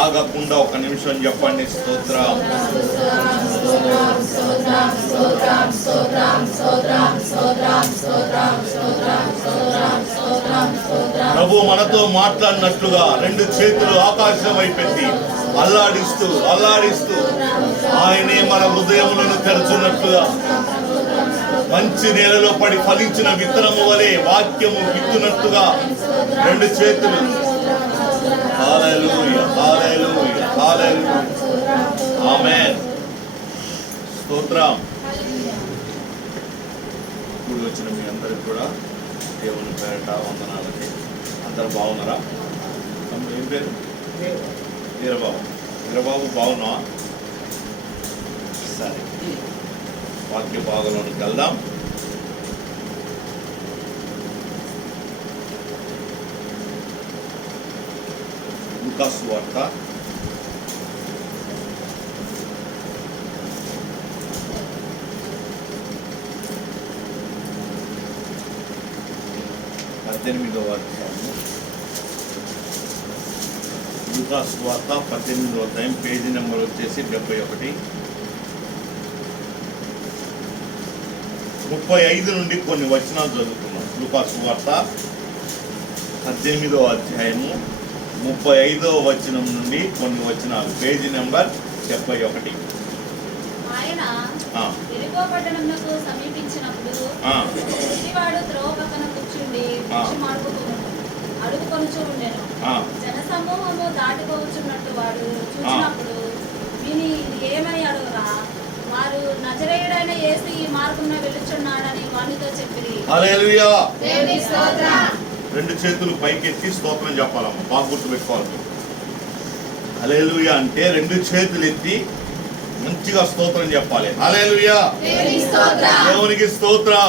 ఆగకుండా ఒక నిమిషం చెప్పండి. స్తోత్రం. ప్రభు మనతో మాట్లాడినట్లుగా రెండు చేతులు ఆకాశం వైపెత్తి అల్లాడిస్తూ ఆయనే మన హృదయములను తెరచున్నట్లుగా మంచి నేలలో పడి ఫలించిన విత్తనము వలె వాక్యము విత్తునట్టుగా రెండు చేతులు. హల్లెలూయా, హల్లెలూయా, హల్లెలూయా, ఆమేన్. స్తోత్రం. ఇప్పుడు వచ్చిన మీ అందరికి కూడా దేవుని పేరట వందనాలండి. అందరు బాగున్నారా? ఏం పేరు? వీరబాబు బాగున్నావా? సరే, వాక్య భాగంలోనికి వెళ్దాం. లూకా సువార్త 18వ అధ్యాయము. లూకా సువార్త 18వ అధ్యాయం, పేజీ నెంబర్ వచ్చేసి 71. 35 నుండి కొన్ని వచనాలు చదువుతున్నాం. లూకా సువార్త 18వ అధ్యాయము 35వ వచనం నుండి కొన్ని వచనాలు, పేజీ నెంబర్ 71. ఆయన యెరికో పట్టణమునకు సమీపించినప్పుడు ఇంటివాడు త్రోవ పక్కన కూర్చుండి అడుగుకొనుచు ఉండెను. జనసమూహము దాటిపోవచ్చున్నట్టు వాడు చూసినప్పుడు విని, ఇది ఏమని అడుగురా? వారు నజరేయుడైన యేసు ఈ మార్గమున వెలుచున్నాడని వానితో చెప్పిరి. హల్లెలూయా. దేవునికి స్తోత్రం. రెండు చేతులు పైకెత్తి స్తోత్రం చెప్పాలమ్మ, బాగా గుర్తు పెట్టుకోవాలి. హల్లెలూయా అంటే రెండు చేతులు ఎత్తి మంచిగా స్తోత్రం చెప్పాలి. హల్లెలూయా, దేవునికి స్తోత్రం.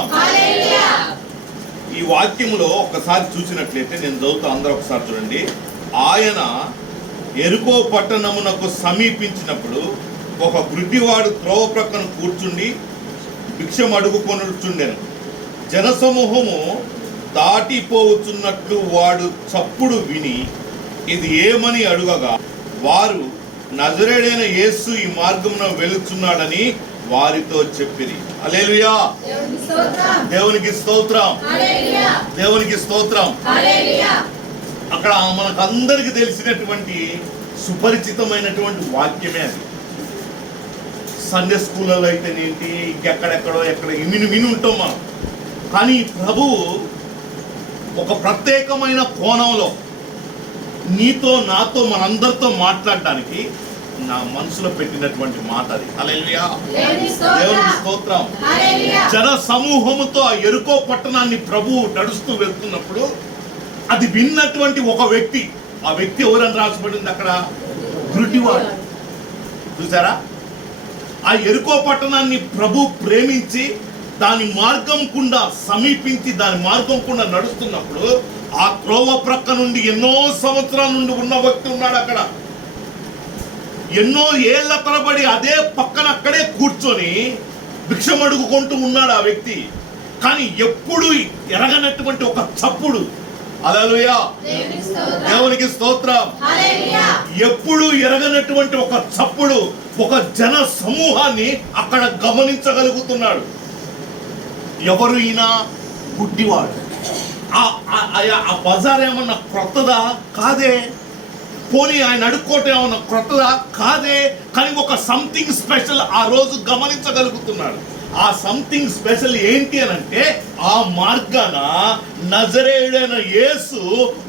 ఈ వాక్యములో ఒక్కసారి చూసినట్లయితే, నేను చదువుతా, అందరూ ఒకసారి చూడండి. ఆయన యెరికో పట్టణమునకు సమీపించినప్పుడు ఒక గుడ్డివాడు త్రోవ ప్రక్కన కూర్చుండి భిక్షం అడుగుకొనుచుండెను. జనసమూహము దాటిపోవచ్చున్నట్లు వాడు చప్పుడు విని, ఇది ఏమని అడుగగా, వారు నజరేయుడైన యేసు ఈ మార్గమున వెలుచున్నాడని వారితో చెప్పిరి. హల్లెలూయా, దేవునికి స్తోత్రం, దేవునికి స్తోత్రం. అక్కడ మనకందరికి తెలిసినటువంటి సుపరిచితమైనటువంటి వాక్యమే అది. సండే స్కూళ్ళలో అయితేనేంటి, ఇంకెక్కడెక్కడో విని ఉంటాం మనం. కానీ ప్రభువు ఒక ప్రత్యేకమైన కోణంలో నీతో నాతో మనందరితో మాట్లాడడానికి నా మనసులో పెట్టినటువంటి మాట అది. హల్లెలూయా, దేవునికి స్తోత్రం. జన సమూహముతో ఆ యెరికో పట్టణాన్ని ప్రభువు నడుస్తూ వెళ్తున్నప్పుడు అది విన్నటువంటి ఒక వ్యక్తి, ఆ వ్యక్తి ఎవరని రాసిపడింది అక్కడ? గుడ్డివాడు. చూసారా? ఆ యెరికో పట్టణాన్ని ప్రభు ప్రేమించి దాని మార్గం గుండా సమీపించి దాని మార్గం గుండా నడుస్తున్నప్పుడు ఆ త్రోవ ప్రక్క నుండి ఎన్నో సంవత్సరాల నుండి ఉన్న వ్యక్తి ఉన్నాడు అక్కడ. ఎన్నో ఏళ్ల తరబడి అదే పక్కన అక్కడే కూర్చొని భిక్షం అడుగుకుంటూ ఉన్నాడు ఆ వ్యక్తి. కానీ ఎప్పుడు ఎరగనటువంటి ఒక చప్పుడు. హల్లెలూయా, దేవునికి స్తోత్రం. ఎప్పుడు ఎరగనటువంటి ఒక చప్పుడు, ఒక జన సమూహాన్ని అక్కడ గమనించగలుగుతున్నాడు. ఎవరు ఈయన? గుడ్డివాడు. ఆ బజార్ ఏమన్నా క్రొత్తదా? కాదే. పోనీ ఆయన అడుక్కోవటం ఏమన్నా క్రొత్తదా? కాదే. కానీ ఒక సంథింగ్ స్పెషల్ ఆ రోజు గమనించగలుగుతున్నాడు. ఆ సంథింగ్ స్పెషల్ ఏంటి అని అంటే, ఆ మార్గాన నజరేయుడైన యేసు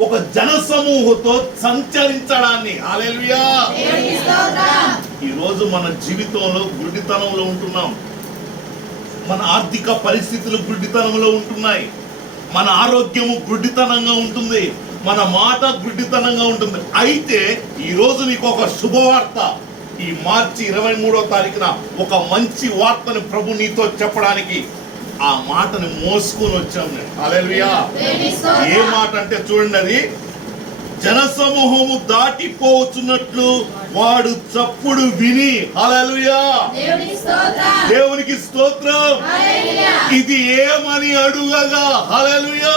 ఒక జన సమూహంతో సంచరించడాన్ని. హల్లెలూయా. ఈ రోజు మన జీవితంలో గుడ్డితనంలో ఉంటున్నాం. మన ఆర్థిక పరిస్థితులు గుడ్డితనంలో ఉంటున్నాయి. మన ఆరోగ్యము గుడ్డితనంగా ఉంటుంది. మన మాట గుడ్డితనంగా ఉంటుంది. అయితే ఈరోజు నీకు ఒక శుభవార్త. ఈ మార్చి 23వ తారీఖున ఒక మంచి వార్తను ప్రభు నీతో చెప్పడానికి ఆ మాటను మోసుకొని వచ్చాం నేను. హల్లెలూయా. ఏ మాట అంటే చూడండి, అది జనసమూహము దాటిపోవచ్చున్నట్లు వాడు చప్పుడు విని, హల్లెలూయా, దేవునికి స్తోత్రం. ఇది ఏమని అడుగగా, హల్లెలూయా,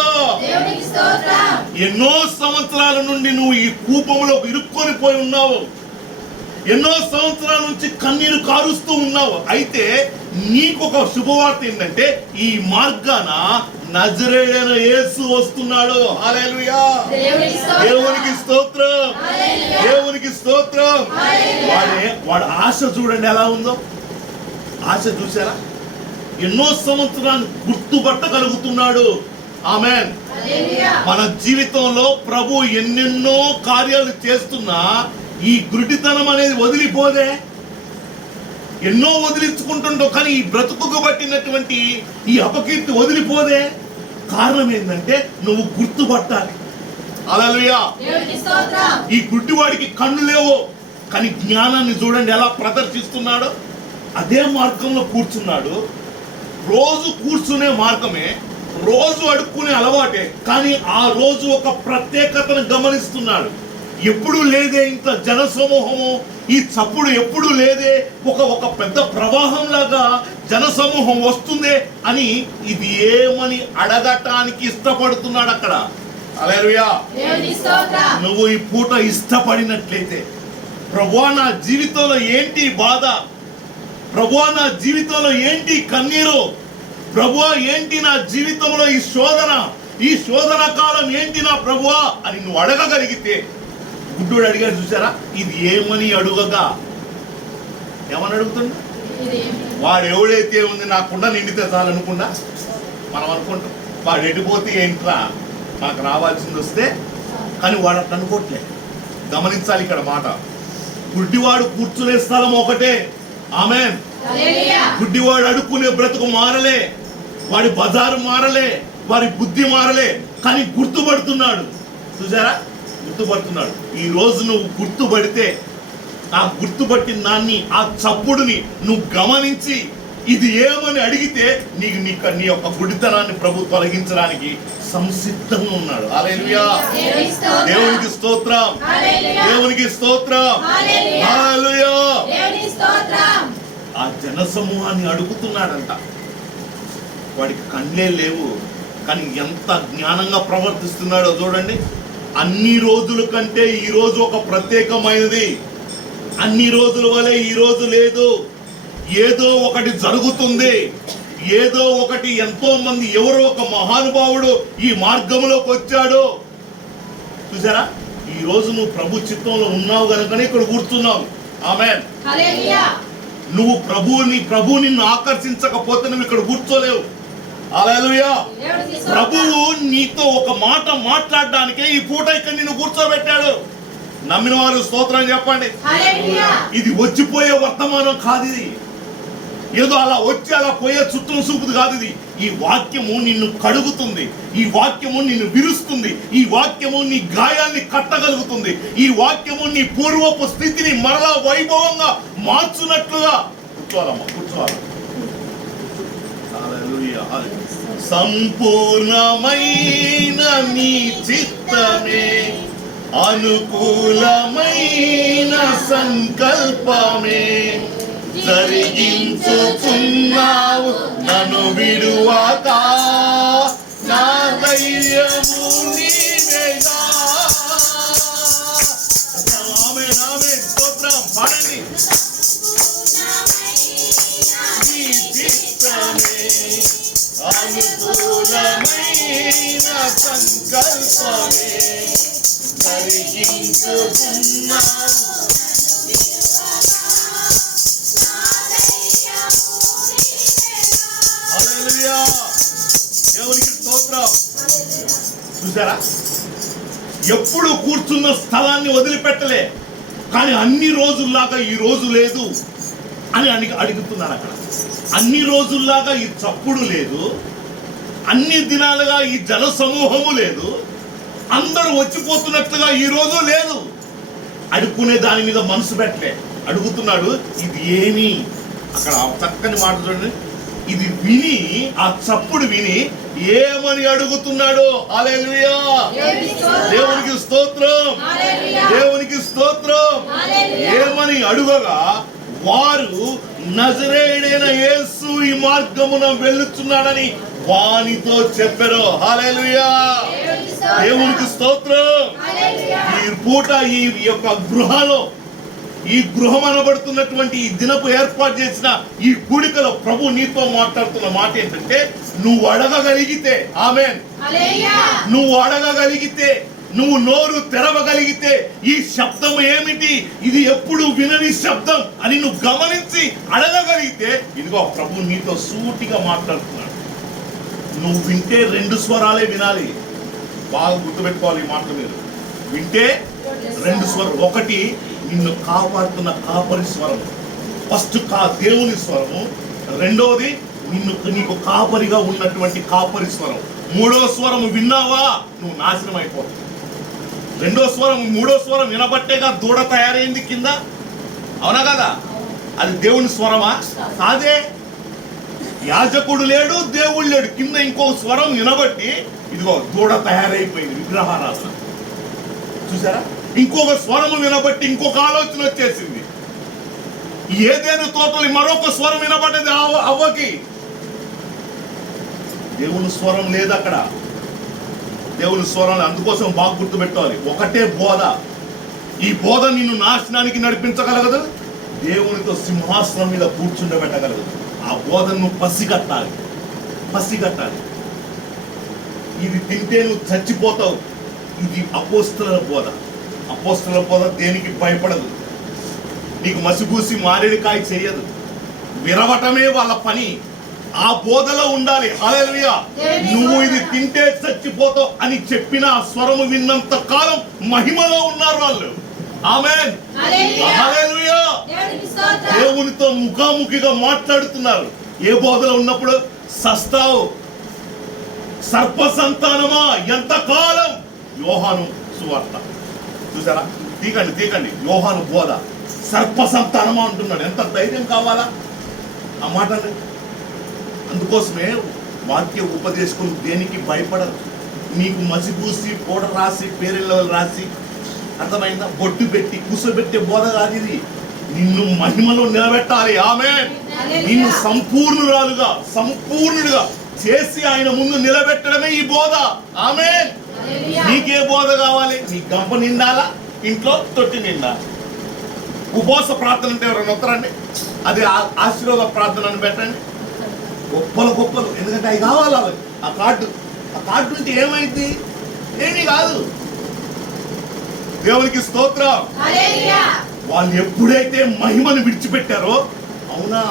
ఎన్నో సంవత్సరాల నుండి నువ్వు ఈ కూపంలో ఇరుక్కొని పోయి ఉన్నావు. ఎన్నో సంవత్సరాల నుంచి కన్నీరు కారుస్తూ ఉన్నావు. అయితే నీకు ఒక శుభవార్త ఏంటంటే ఈ మార్గాన నజరేయుడైన యేసు వస్తున్నాడు. హల్లెలూయా, దేవునికి స్తోత్రం, దేవునికి స్తోత్రం. వాడి ఆశ చూడండి ఎలా ఉందో. ఆశ చూసారా? ఎన్నో సంవత్సరాలు గుర్తుపట్టగలుగుతున్నాడు. ఆమేన్. మన జీవితంలో ప్రభు ఎన్నెన్నో కార్యాలు చేస్తున్నా ఈ గుడ్డితనం అనేది వదిలిపోదే. ఎన్నో వదిలించుకుంటుంటావు, కానీ ఈ బ్రతుకుకు పట్టినటువంటి ఈ అపకీర్తి వదిలిపోదే. కారణం ఏంటంటే నువ్వు గుర్తుపట్టాలి. హల్లెలూయా. ఈ గుడ్డివాడికి కన్ను లేవు, కానీ జ్ఞానాన్ని చూడండి ఎలా ప్రదర్శిస్తున్నాడు. అదే మార్గంలో కూర్చున్నాడు. రోజు కూర్చునే మార్గమే, రోజు అడుక్కునే అలవాటే, కానీ ఆ రోజు ఒక ప్రత్యేకతను గమనిస్తున్నాడు. ఎప్పుడు లేదే ఇంత జనసమూహము, ఈ చప్పుడు ఎప్పుడు లేదే, ఒక పెద్ద ప్రవాహం లాగా జనసమూహం వస్తుందే అని ఇది ఏమని అడగటానికి ఇష్టపడుతున్నాడు అక్కడ. హల్లెలూయా. నువ్వు ఈ పూట ఇష్టపడినట్లయితే, ప్రభువా నా జీవితంలో ఏంటి బాధ, ప్రభువా నా జీవితంలో ఏంటి కన్నీరు, ప్రభువా ఏంటి నా జీవితంలో ఈ శోధన కాలం ఏంటి నా ప్రభువా అని నువ్వు అడగగలిగితే, గుడ్డోడు అడిగాడు చూసారా, ఇది ఏమని అడుగగా, ఏమని అడుగుతుండ? వాడు ఎవడైతే ఉంది నా కుండ నిండితే చాలనుకుండా మనం అనుకుంటాం. వాడు ఎడిపోతే ఏంట్రా నాకు రావాల్సింది వస్తే, కానీ వాడు అట్లా అనుకోవట్లే. గమనించాలి ఇక్కడ మాట. గుడ్డివాడు కూర్చునే స్థలం ఒకటే. ఆమేన్. గుడ్డివాడు అడుక్కునే బ్రతుకు మారలే, వాడి బజారు మారలే, వారి బుద్ధి మారలే, కానీ గుర్తుపడుతున్నాడు. చూసారా, గుర్తుపడుతున్నాడు. ఈ రోజు నువ్వు గుర్తుపడితే, ఆ గుర్తుపట్టిన దాన్ని, ఆ చప్పుడుని నువ్వు గమనించి ఇది ఏమని అడిగితే నీ యొక్క గుడితనాన్ని ప్రభు తొలగించడానికి సంసిద్ధంగా ఉన్నాడు. హల్లెలూయా, దేవునికి స్తోత్రం, దేవునికి స్తోత్రం, హల్లెలూయా. ఆ జనసమూహాన్ని అడుగుతున్నాడంట. వాడికి కళ్ళే లేవు, కానీ ఎంత జ్ఞానంగా ప్రవర్తిస్తున్నాడో చూడండి. అన్ని రోజుల కంటే ఈ రోజు ఒక ప్రత్యేకమైనది. అన్ని రోజుల వలె ఈ రోజు లేదు. ఏదో ఒకటి జరుగుతుంది, ఏదో ఒకటి. ఎంతో మంది, ఎవరో ఒక మహానుభావుడు ఈ మార్గంలోకి వచ్చాడు. చూసారా, ఈ రోజు నువ్వు ప్రభు చిత్తంలో ఉన్నావు కనుకనే ఇక్కడ కూర్చున్నావు. ఆమేన్. నువ్వు ప్రభు నిన్ను ఆకర్షించకపోతే నువ్వు ఇక్కడ కూర్చోలేవు. హల్లెలూయా. ప్రభువు నీతో ఒక మాట మాట్లాడడానికే ఈ పూట ఇక్కడ నిన్ను కూర్చోబెట్టాడు. నమ్మిన వారు స్తోత్రం చెప్పండి. ఇది వచ్చిపోయే వర్తమానం కాదు. ఇది ఏదో అలా వచ్చి అలా పోయే చుట్టం చూపుది కాదు. ఇది ఈ వాక్యము నిన్ను కడుగుతుంది, ఈ వాక్యము నిన్ను విరుస్తుంది, ఈ వాక్యము నీ గాయాన్ని కట్టగలుగుతుంది, ఈ వాక్యము నీ పూర్వపు స్థితిని మరలా వైభవంగా మార్చునట్లుగా. కూర్చోవాలమ్మా, కూర్చోవాలి. సంపూర్ణమైన నీ చిత్తమే, అనుకూలమైన సంకల్పమే జరిగించుచున్నావు నన్ను విడువక. నా ధైర్యము నీవేగా. ఆమేన్, ఆమేన్. స్తోత్రం పాడండి. నీ చిత్తమే, అనుకూలమైన సంకల్పమే జరిగించుచున్నావు. హల్లెలూయా, దేవునికి స్తోత్రం. చూసారా, ఎప్పుడు కూర్చున్న స్థలాన్ని వదిలిపెట్టలే, కానీ అన్ని రోజుల్లాగా ఈ రోజు లేదు అని అడుగుతున్నారు అక్కడ. అన్ని రోజుల్లాగా ఈ చప్పుడు లేదు, అన్ని దినాలుగా ఈ జన సమూహము లేదు, అందరూ వచ్చిపోతున్నట్లుగా ఈ రోజు లేదు. అడుక్కునే దాని మీద మనసు పెట్టలే, అడుగుతున్నాడు ఇది ఏమి. అక్కడ చక్కని మాట చూడండి, ఇది విని, ఆ చప్పుడు విని ఏమని అడుగుతున్నాడు? హల్లెలూయా, దేవునికి స్తోత్రం, దేవునికి స్తోత్రం. ఏమని అడుగగా వారు నజరేయుడైన యేసు ఈ మార్గమున వెళ్ళుచున్నాడని వానితో చెప్పారు. హల్లెలూయా, దేవునికి స్తోత్రం. ఈ పూట ఈ యొక్క గృహలో, ఈ గృహం అనబడుతున్నటువంటి ఈ దినపు ఏర్పాటు చేసిన ఈ కూడికలో ప్రభు నీతో మాట్లాడుతున్న మాట ఏంటంటే, నువ్వు అడగగలిగితే, ఆమేన్, నువ్వు అడగగలిగితే, నువ్వు నోరు తెరవగలిగితే, ఈ శబ్దం ఏమిటి, ఇది ఎప్పుడు వినని శబ్దం అని నువ్వు గమనించి అడగగలిగితే, ఇదిగో ప్రభు నీతో సూటిగా మాట్లాడుతున్నాడు. నువ్వు వింటే 2 స్వరాలే వినాలి. బాగా గుర్తుపెట్టుకోవాలి ఈ మాటలు మీరు. వింటే 2 స్వరం. ఒకటి నిన్ను కాపాడుతున్న కాపరి స్వరం, ఫస్ట్ దేవుని స్వరము. రెండవది నీకు కాపరిగా ఉన్నటువంటి కాపరి స్వరం. మూడో స్వరం విన్నావా, నువ్వు నాశనం అయిపోతావు. మూడో స్వరం వినబట్టేగా దూడ తయారైంది కింద, అవునా కదా? అది దేవుని స్వరమా? కాదే. యాజకుడు లేడు, దేవుడు లేడు, కింద ఇంకో స్వరం వినబట్టి ఇదిగో దూడ తయారైపోయింది, విగ్రహారాధన. చూసారా? ఇంకొక స్వరము వినబట్టి ఇంకొక ఆలోచన వచ్చేసింది. ఏదైనా తోటలు మరొక స్వరం వినబడ్డది అవ్వకి. దేవుని స్వరం లేదు అక్కడ. దేవుని స్వరం, అందుకోసం బాగా గుర్తుపెట్టాలి. ఒకటే బోధ. ఈ బోధ నిన్ను నాశనానికి నడిపించగలగదు, దేవునితో సింహాసనం మీద కూర్చుండబెట్టగలదు. ఆ బోధను నువ్వు పసిగట్టాలి. ఇది తింటే నువ్వు చచ్చిపోతావు. ఇది అపోస్తలుల బోధ. అపోస్తలుల బోధ దేనికి భయపడదు, నీకు మసిగూసి మారేడుకాయ చేయదు, విరవటమే వాళ్ళ పని. ఆ బోధలో ఉండాలి. హల్లెలూయా, నువ్వు ఇది తింటే చచ్చిపోతావు అని చెప్పిన ఆ స్వరము విన్నంత కాలం మహిమలో ఉన్నారు వాళ్ళు. ఆమేన్, హల్లెలూయా. దేవునితో ముఖాముఖిగా మాట్లాడుతున్నారు. ఏ బోధలో ఉన్నప్పుడు సస్తావు, సర్ప సంతానమా ఎంతకాలం. యోహాను సువార్త చూసారా? తీకండి. యోహాను బోధ, సర్ప సంతానమా అంటున్నాడు. ఎంత ధైర్యం కావాలా ఆ మాట. అందుకోసమే వాక్య ఉపదేశకులు దేనికి భయపడరు. నీకు మసిపూసి పౌడర్ రాసి పేరెళ్ళ రాసి, అర్థమైందా, బొట్టు పెట్టి కూసోబెట్టే బోధ కాదు ఇది. నిన్ను మహిమలో నిలబెట్టాలి. ఆమేన్. నిన్ను సంపూర్ణుడిగా చేసి ఆయన ముందు నిలబెట్టడమే ఈ బోధ. ఆమేన్. నీకే బోధ కావాలి? నీ గంప నిండాలా, ఇంట్లో తొట్టి నిండా. ఉపవాస ప్రార్థన అంటే ఎవరైనా వస్తారండి? అది ఆశీర్వాద ప్రార్థన అని పెట్టండి. గొప్పలు, ఎందుకంటే అవి కావాలి. ఆ కార్డు నుంచి ఏమైంది? ఏమీ కాదు. దేవునికి స్తోత్రం. వాళ్ళు ఎప్పుడైతే మహిమను విడిచిపెట్టారో, అవునా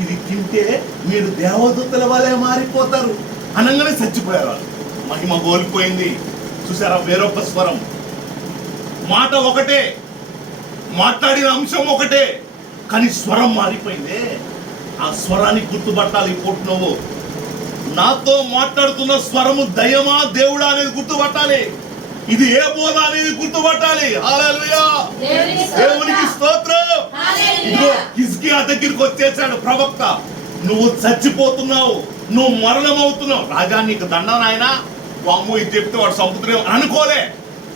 ఇది తింటే మీరు దేవదూతల వలె మారిపోతారు అనగానే చచ్చిపోయారు వాళ్ళు. మహిమ కోల్పోయింది. చూసారా? వేరొక స్వరం, మాట ఒకటే, మాట్లాడిన అంశం ఒకటే, కానీ స్వరం మారిపోయిందే. ఆ స్వరాన్ని గుర్తుపట్టాలి. ఇప్పుడు నువ్వు నాతో మాట్లాడుతున్న స్వరము దయమా దేవుడా అనేది గుర్తుపట్టాలి. ఇది ఏ బోధ అనేది గుర్తుపట్టాలి. హల్లెలూయా, దేవునికి స్తోత్రం. ఇదిగో హిజ్కియా దగ్గరికి వచ్చేసాడు ప్రవక్త. నువ్వు చచ్చిపోతున్నావు, నువ్వు మరణం అవుతున్నావు. రాజా నీకు దండం నాయనా, వామ్ము ఇది చెప్తే వాడు చంపుతున్నావు అనుకోలే.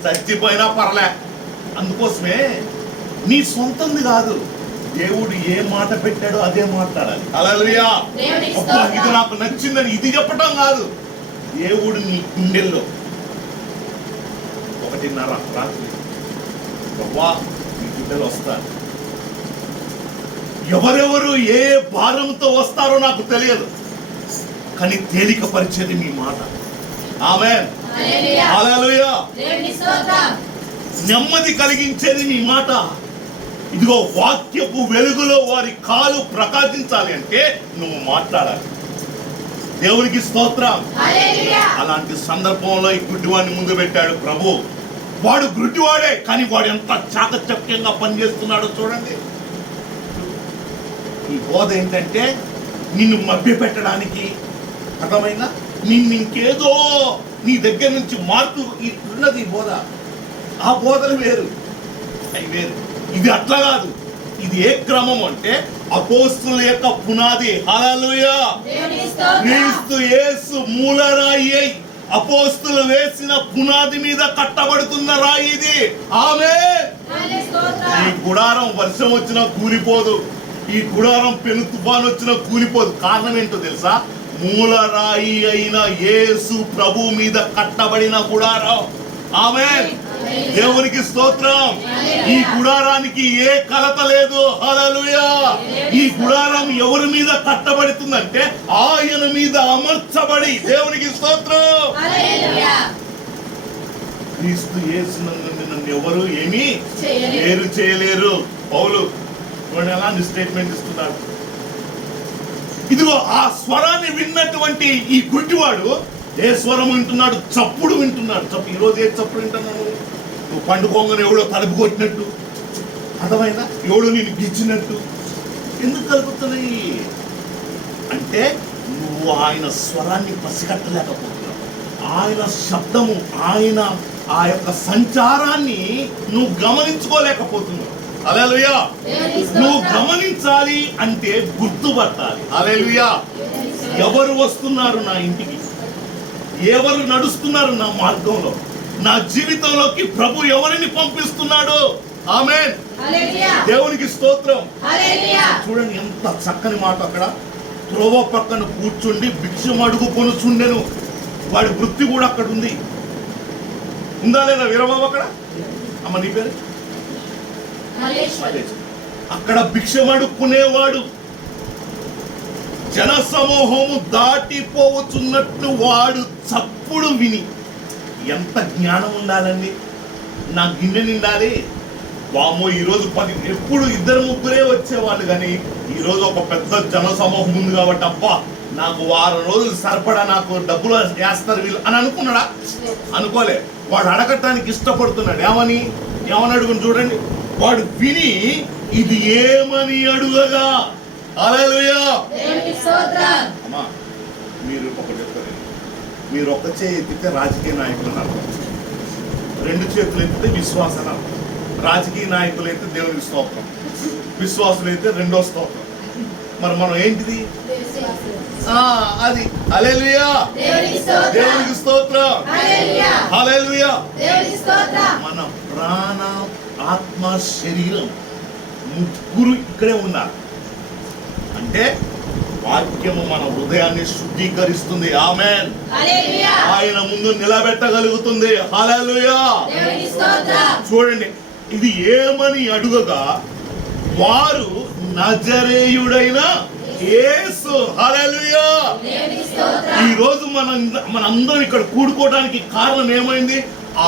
చచ్చిపోయినా పర్లే. అందుకోసమే నీ సొంతంది కాదు, దేవుడు ఏ మాట పెట్టాడో అదే మాట్లాడాలి. హల్లెలూయా. ఇది నాకు నచ్చిందని ఇది చెప్పటం కాదు. దేవుడు నీ గుండెల్లో 1:30 రాత్రి, ప్రభా నీ బిడ్డలు వస్తారు. ఎవరెవరు ఏ భారంతో వస్తారో నాకు తెలియదు, కానీ తేలిక పరిచేది మీ మాట. ఆమేన్, హల్లెలూయా. నెమ్మది కలిగించేది మీ మాట. ఇదిగో వాక్యపు వెలుగులో వారి కాలు ప్రకాశించాలి అంటే నువ్వు మాట్లాడాలి. దేవునికి స్తోత్రం. అలాంటి సందర్భంలో ఈ గుడ్డివాడిని ముందు పెట్టాడు ప్రభు. వాడు గుడ్డివాడే, కానీ వాడు ఎంత చాకచక్యంగా పనిచేస్తున్నాడో చూడండి. ఈ బోధ ఏంటంటే నిన్ను మభ్య పెట్టడానికి, అర్థమైనా నిన్ను ఇంకేదో నీ దగ్గర నుంచి మార్పు ఉన్నది. ఈ బోధ, ఆ బోధలు వేరు, అవి వేరు. ఇది అట్లా కాదు. ఇది ఏ క్రమం అంటే అపోస్తుల యొక్క పునాది. హల్లెలూయా. క్రీస్తు యేసు మూలరాయి అయి అపోస్తులు వేసిన పునాది మీద కట్టబడుతున్న రాయి ఇది. ఆమేన్. ఈ గుడారం వర్షం వచ్చినా కూలిపోదు, ఈ గుడారం పెను తుఫాన్ వచ్చినా కూలిపోదు. కారణం ఏంటో తెలుసా? మూలరాయి అయిన యేసు ప్రభు మీద కట్టబడిన గుడారం. ఆమేన్. దేవునికి స్తోత్రం. ఈ గుడారానికి ఏ కలత లేదు. హల్లెలూయా. ఈ గుడారం ఎవరి మీద కట్టబడుతుందంటే ఆయన మీద అమర్చబడి. దేవునికి స్తోత్రం. క్రీస్తు యేసునందు నన్ను ఎవరు ఏమీ వేరు చేయలేరు. పౌలు ఎలాంటి స్టేట్మెంట్ ఇస్తున్నాడు? ఇదిగో ఆ స్వరాన్ని విన్నటువంటి ఈ గుడ్డివాడు ఏ స్వరం వింటున్నాడు? చప్పుడు వింటున్నాడు. చప్పుడు. ఈరోజు ఏ చప్పుడు వింటున్నాడు? నువ్వు పండుకోగానే ఎవడో తలుపు కొట్టినట్టు, అర్థమైందా? ఎవడో నేను గిచ్చినట్టు. ఎందుకు కలుగుతున్నాయి అంటే నువ్వు ఆయన స్వరాన్ని పసిగట్టలేకపోతున్నావు. ఆయన శబ్దము, ఆయన ఆ యొక్క సంచారాన్ని నువ్వు గమనించుకోలేకపోతున్నావు. హల్లెలూయా. నువ్వు గమనించాలి అంటే గుర్తుపట్టాలి. హల్లెలూయా. ఎవరు వస్తున్నారు నా ఇంటికి, ఎవరు నడుస్తున్నారు నా మార్గంలో, నా జీవితంలోకి ప్రభు ఎవరిని పంపిస్తున్నాడు. ఆమేన్. దేవునికి స్తోత్రం. చూడండి ఎంత చక్కని మాట. అక్కడ త్రోవ పక్కన కూర్చుండి భిక్షం అడుగుకొనుచుండెను. వాడి వృత్తి కూడా అక్కడ ఉంది. ఉందా లేదా వీరబాబు? అక్కడ అమ్మ నీ పేరు అక్కడ భిక్షం అడుక్కునేవాడు. జన సమూహము దాటిపోవచ్చున్నట్లు వాడు చప్పుడు విని. ఎంత జ్ఞానం ఉండాలండి! నా గిన్నె నిండాలి. వామో ఈరోజు 10, ఎప్పుడు 2-3 వచ్చేవాళ్ళు, కానీ ఈరోజు ఒక పెద్ద జన సమూహం ఉంది కాబట్టి అబ్బా నాకు వారం రోజులు సరిపడా నాకు డబ్బులు వేస్తారు వీళ్ళు అని అనుకున్నాడా? అనుకోలే. వాడు అడగటానికి ఇష్టపడుతున్నాడు. ఏమని అడుగుని చూడండి. వాడు విని ఇది ఏమని అడుగగా. హల్లెలూయా. అమ్మా మీరు ఒకటి చెప్తారు. మీరు ఒక్క చేయి ఎత్తితే రాజకీయ నాయకులు అన్నారు, 2 చేతులు ఎత్తితే విశ్వాసం అన్నారు. రాజకీయ నాయకులు అయితే దేవునికి స్తోత్రం, విశ్వాసులు అయితే 2వ స్తోత్రం. మరి మనం ఏంటిది? అది. హల్లెలూయా. దేవునికి స్తోత్రం. హల్లెలూయా. మన ప్రాణ, ఆత్మ, శరీరం ముగ్గురు ఇక్కడే ఉన్నారు. అంటే వాక్యము మన హృదయాన్ని శుద్ధీకరిస్తుంది. ఆమేన్. ఆయన ముందు నిలబెట్టగలుగుతుంది. హల్లెలూయా. చూడండి, ఇది ఏమని అడుగగా వారు నజరేయుడైన యేసు. హల్లెలూయా. ఈ రోజు మనందరం ఇక్కడ కూడుకోవడానికి కారణం ఏమైంది?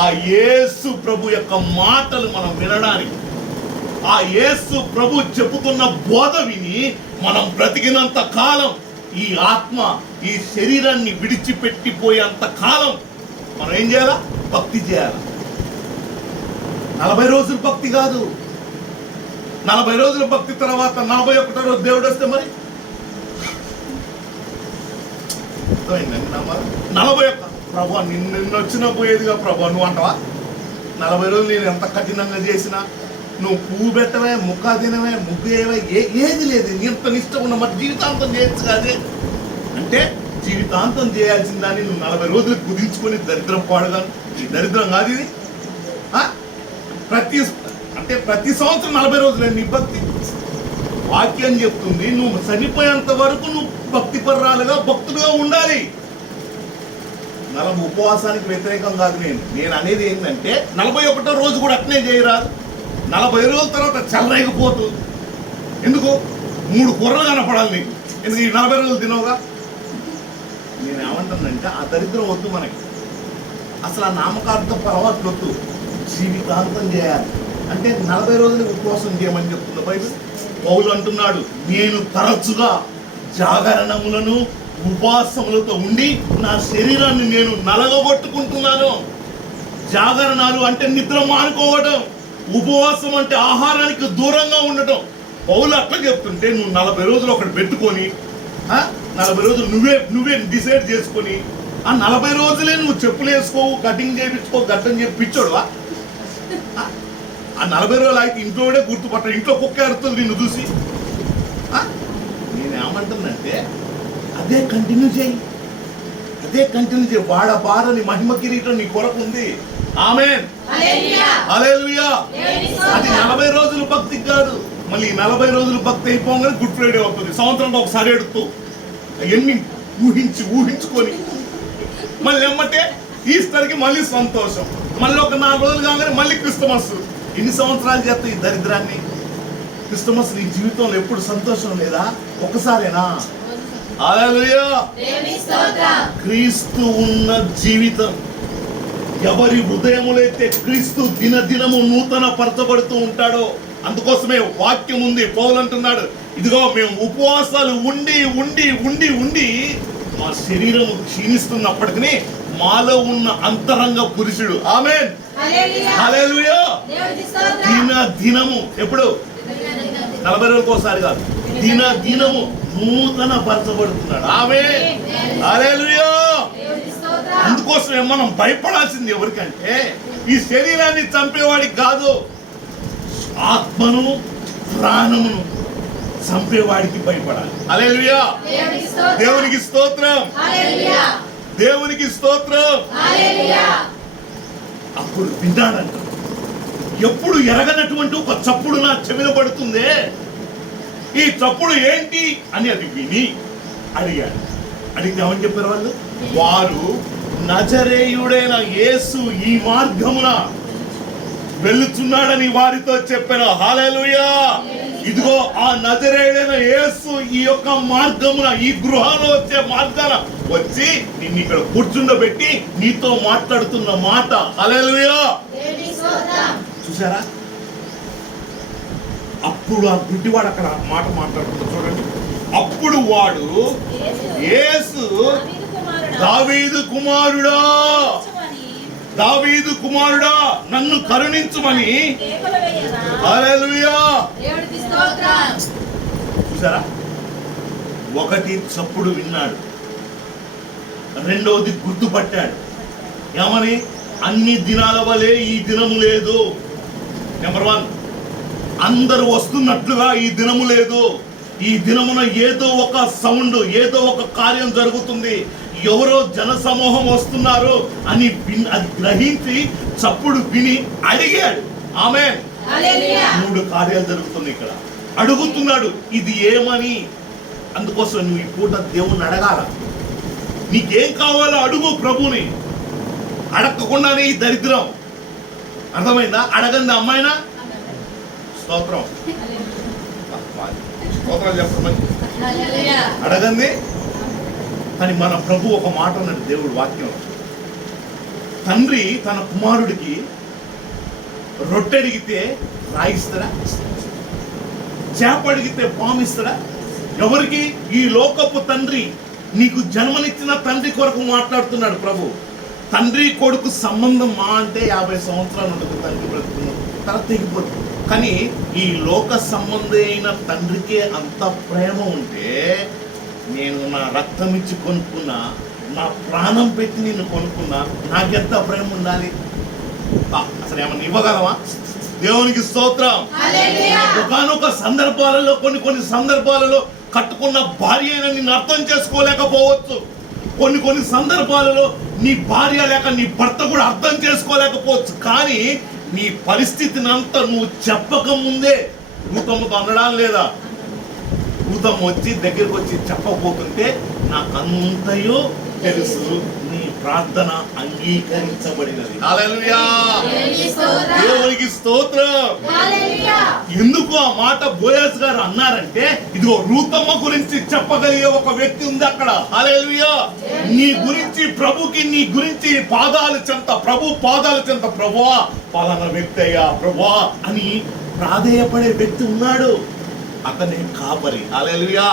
ఆ యేసు ప్రభు యొక్క మాటలు మనం వినడానికి. ఆ యేసు ప్రభు చెప్పుతున్న బోధ విని మనం బ్రతికినంత కాలం, ఈ ఆత్మ ఈ శరీరాన్ని విడిచిపెట్టిపోయేంత కాలం మనం ఏం చేయాలా? భక్తి చేయాలి. 40 రోజులు భక్తి కాదు. 40 రోజుల భక్తి తర్వాత 41వ రోజు దేవుడు వస్తే మరి 41 ప్రభు నిన్న వచ్చినా పోయేదిగా ప్రభు నువ్వు అంటావా? 40 రోజులు నేను ఎంత కఠినంగా చేసినా, నువ్వు పువ్వు పెట్టవే, ముక్క తినవే, ముగ్గు వేయవే, ఏది లేదు, ఇంత నిష్టం ఉన్న మరి జీవితాంతం చేయొచ్చు కాదే అంటే జీవితాంతం చేయాల్సిన దాన్ని నువ్వు 40 రోజులు కుదించుకొని దరిద్రం పాడుగాను. ఈ దరిద్రం కాదు ఇది. ప్రతి సంవత్సరం 40 రోజులే నీ భక్తి. వాక్యం చెప్తుంది నువ్వు చనిపోయేంత వరకు నువ్వు భక్తి పర్రాలుగా భక్తులుగా ఉండాలి. ఉపవాసానికి వ్యతిరేకం కాదు. నేను అనేది ఏంటంటే 41వ రోజు కూడా అట్నే చేయరాదు. 40 రోజుల తర్వాత చల్లరేగిపోతూ ఎందుకు 3 కూరలు కనపడాలి నీకు. ఎందుకు ఈ 40 రోజులు తినవుగా? నేను ఏమంటానంటే ఆ దరిద్రం వద్దు మనకి. అసలు ఆ నామకార్థం పరమాత్మ వద్దు. జీవితాంతం చేయాలి. అంటే 40 రోజులు ఉపవాసం చేయమని చెప్తున్న బైబిల్. పౌలు అంటున్నాడు, నేను తరచుగా జాగరణములను ఉపవాసములతో ఉండి నా శరీరాన్ని నేను నలగబొట్టుకుంటున్నాను. జాగరణాలు అంటే నిద్ర మానుకోవడం, ఉపవాసం అంటే ఆహారానికి దూరంగా ఉండటం. పౌలు అట్లా చెప్తుంటే నువ్వు 40 రోజులు ఒకటి పెట్టుకొని 40 రోజులు నువ్వే డిసైడ్ చేసుకొని ఆ 40 రోజులే నువ్వు చెప్పులు వేసుకోవు, కటింగ్ చేయించుకో, గడ్డం చేయించోడువా? ఆ 40 రోజులు అయితే ఇంట్లోనే గుర్తుపట్టాడు. ఇంట్లో కుక్క అరుతుంది నిన్ను చూసి. నేనేమంటున్నంటే అదే కంటిన్యూ చేయి, అదే కంటిన్యూ చేయి. వాడ బారని మహిమ కిరీటం నీ కొరకు ఉంది. ఆమేన్, హల్లెలూయా. అది 40 రోజులు భక్తికి కాదు. మళ్ళీ 40 రోజులు భక్తి అయిపోగానే గుడ్ ఫ్రైడే అవుతుంది. సంవత్సరంలో ఒకసారి ఎడుతూ అవన్నీ ఊహించుకొని మళ్ళీ ఏమంటే ఈస్టర్కి మళ్ళీ సంతోషం, మళ్ళీ ఒక 4 రోజులు కాగానే మళ్ళీ క్రిస్టమస్. ఎన్ని సంవత్సరాలు చేస్తావు ఈ దరిద్రాన్ని? క్రిస్టమస్ నీ జీవితంలో ఎప్పుడు సంతోషం లేదా? ఒక్కసారేనా? హల్లెలూయా. క్రీస్తు ఉన్న జీవితం ఎవరి హృదయములైతే క్రీస్తు దినదినము నూతన పరచబడుతూ ఉంటాడో, అందుకోసమే వాక్యం ఉంది. పౌలు అంటున్నాడు, ఇదిగో మేము ఉపవాసాలు ఉండి ఉండి ఉండి ఉండి మా శరీరం క్షీణిస్తున్నప్పటికీ మాలో ఉన్న అంతరంగ పురుషుడు, ఆమేన్, హల్లెలూయా, దినము ఎప్పుడు 40 రోజులకు ఒకసారి కాదు, దినము నూతన పరచబడుతున్నాడు. ఆమేన్, హల్లెలూయా. అందుకోసమే మనం భయపడాల్సింది ఎవరికంటే ఈ శరీరాన్ని చంపేవాడికి కాదు, ఆత్మను ప్రాణమును చంపేవాడికి భయపడాలి. హల్లెలూయా. దేవునికి స్తోత్రం, దేవునికి స్తోత్రం. అప్పుడు విన్నాడంట. ఎప్పుడు ఎరగనటువంటి ఒక చప్పుడు నా చెవిన పడుతుందే, ఈ చప్పుడు ఏంటి అని అది విని అడిగాడు. అడిగితే ఏమని చెప్పారు వాళ్ళు? వారు నజరేయుడైన యేసు ఈ మార్గమున వెళ్ళుచున్నాడని వారితో చెప్పారు. హల్లెలూయా. ఇదిగో ఆ నజరేయుడైన యేసు ఈ యొక్క మార్గమున, ఈ గృహంలో వచ్చే మార్గాన వచ్చి నిన్ను ఇక్కడ కూర్చుండబెట్టి నీతో మాట్లాడుతున్న మాట. హల్లెలూయా. చూసారా? అప్పుడు ఆ గుడ్డివాడు అక్కడ మాట మాట్లాడుతుందో చూడండి. అప్పుడు వాడు, యేసు దావీదు కుమారుడా, దావీదు కుమారుడా నన్ను కరుణించుమని. హల్లెలూయా. చూసారా? ఒకటి చప్పుడు విన్నాడు, రెండవది గుర్తుపట్టాడు. ఏమని? అన్ని దినాల వలె ఈ దినము లేదు. నెంబర్ 1, అందరూ వస్తున్నట్లుగా ఈ దినము లేదు. ఈ దినమున ఏదో ఒక సౌండ్, ఏదో ఒక కార్యం జరుగుతుంది, ఎవరో జన సమూహం వస్తున్నారు అని అది గ్రహించి చప్పుడు విని అడిగాడు. ఆమేన్. 3 కార్యాలు జరుగుతున్నాయి ఇక్కడ. అడుగుతున్నాడు ఇది ఏమని. అందుకోసం నువ్వు ఈ పూట దేవుణ్ణి అడగాల. నీకేం కావాలో అడుగు ప్రభుని. అడగకుండానే ఈ దరిద్రం. అర్థమైందా? అడగంది అమ్మాయినా? స్తోత్రం, స్తోత్రం చెప్పమని అడగంది. కానీ మన ప్రభు ఒక మాట అన్నాడు దేవుడు వాక్యం. తండ్రి తన కుమారుడికి రొట్టె అడిగితే రాయిస్తాడా? చేప అడిగితే పామిస్తాడా? ఎవరికి? ఈ లోకపు తండ్రి, నీకు జన్మనిచ్చిన తండ్రి కొరకు మాట్లాడుతున్నాడు ప్రభు. తండ్రి కొడుకు సంబంధం మా అంటే 50 సంవత్సరాలు ఉంటుంది తండ్రి బ్రతుకున్నాడు, తర్వాత తెగిపోతుంది. కానీ ఈ లోక సంబంధి అయిన తండ్రికే అంత ప్రేమ ఉంటే, నేను నా రక్తం ఇచ్చి కొనుక్కున్నా, నా ప్రాణం పెట్టి నిన్ను కొనుక్కున్నా, నాకెంత ప్రేమ ఉండాలి? అసలు ఏమన్నా ఇవ్వగలవా? దేవునికి స్తోత్రం. ఒకనొక సందర్భాలలో, కొన్ని సందర్భాలలో కట్టుకున్న భార్య అయినా నిన్ను అర్థం చేసుకోలేకపోవచ్చు. కొన్ని సందర్భాలలో నీ భార్య లేక నీ భర్త కూడా అర్థం చేసుకోలేకపోవచ్చు. కానీ నీ పరిస్థితిని అంతా నువ్వు చెప్పక ముందే రూతమ్మతో అనడం లేదా? రూతమ్మ వచ్చి దగ్గరికి వచ్చి చెప్పకపోతుంటే నాకు అంతయో తెలుసు, నీ ప్రార్థన అంగీకరించబడినది. హల్లెలూయా. దేవునికి స్తోత్రం. ఎందుకు ఆ మాట బోయస్ గారు అన్నారంటే, ఇదిగో రూతమ్మ గురించి చెప్పగలిగే ఒక వ్యక్తి ఉంది అక్కడ. హల్లెలూయా. నీ గురించి ప్రభుకి, నీ గురించి పాదాల చెంత, ప్రభు పాదాల చెంత, ప్రభువా పలానా వ్యక్తి అయ్యా ప్రభువా అని ప్రాధేయపడే వ్యక్తి ఉన్నాడు. అతనే కాపరి. హల్లెలూయా.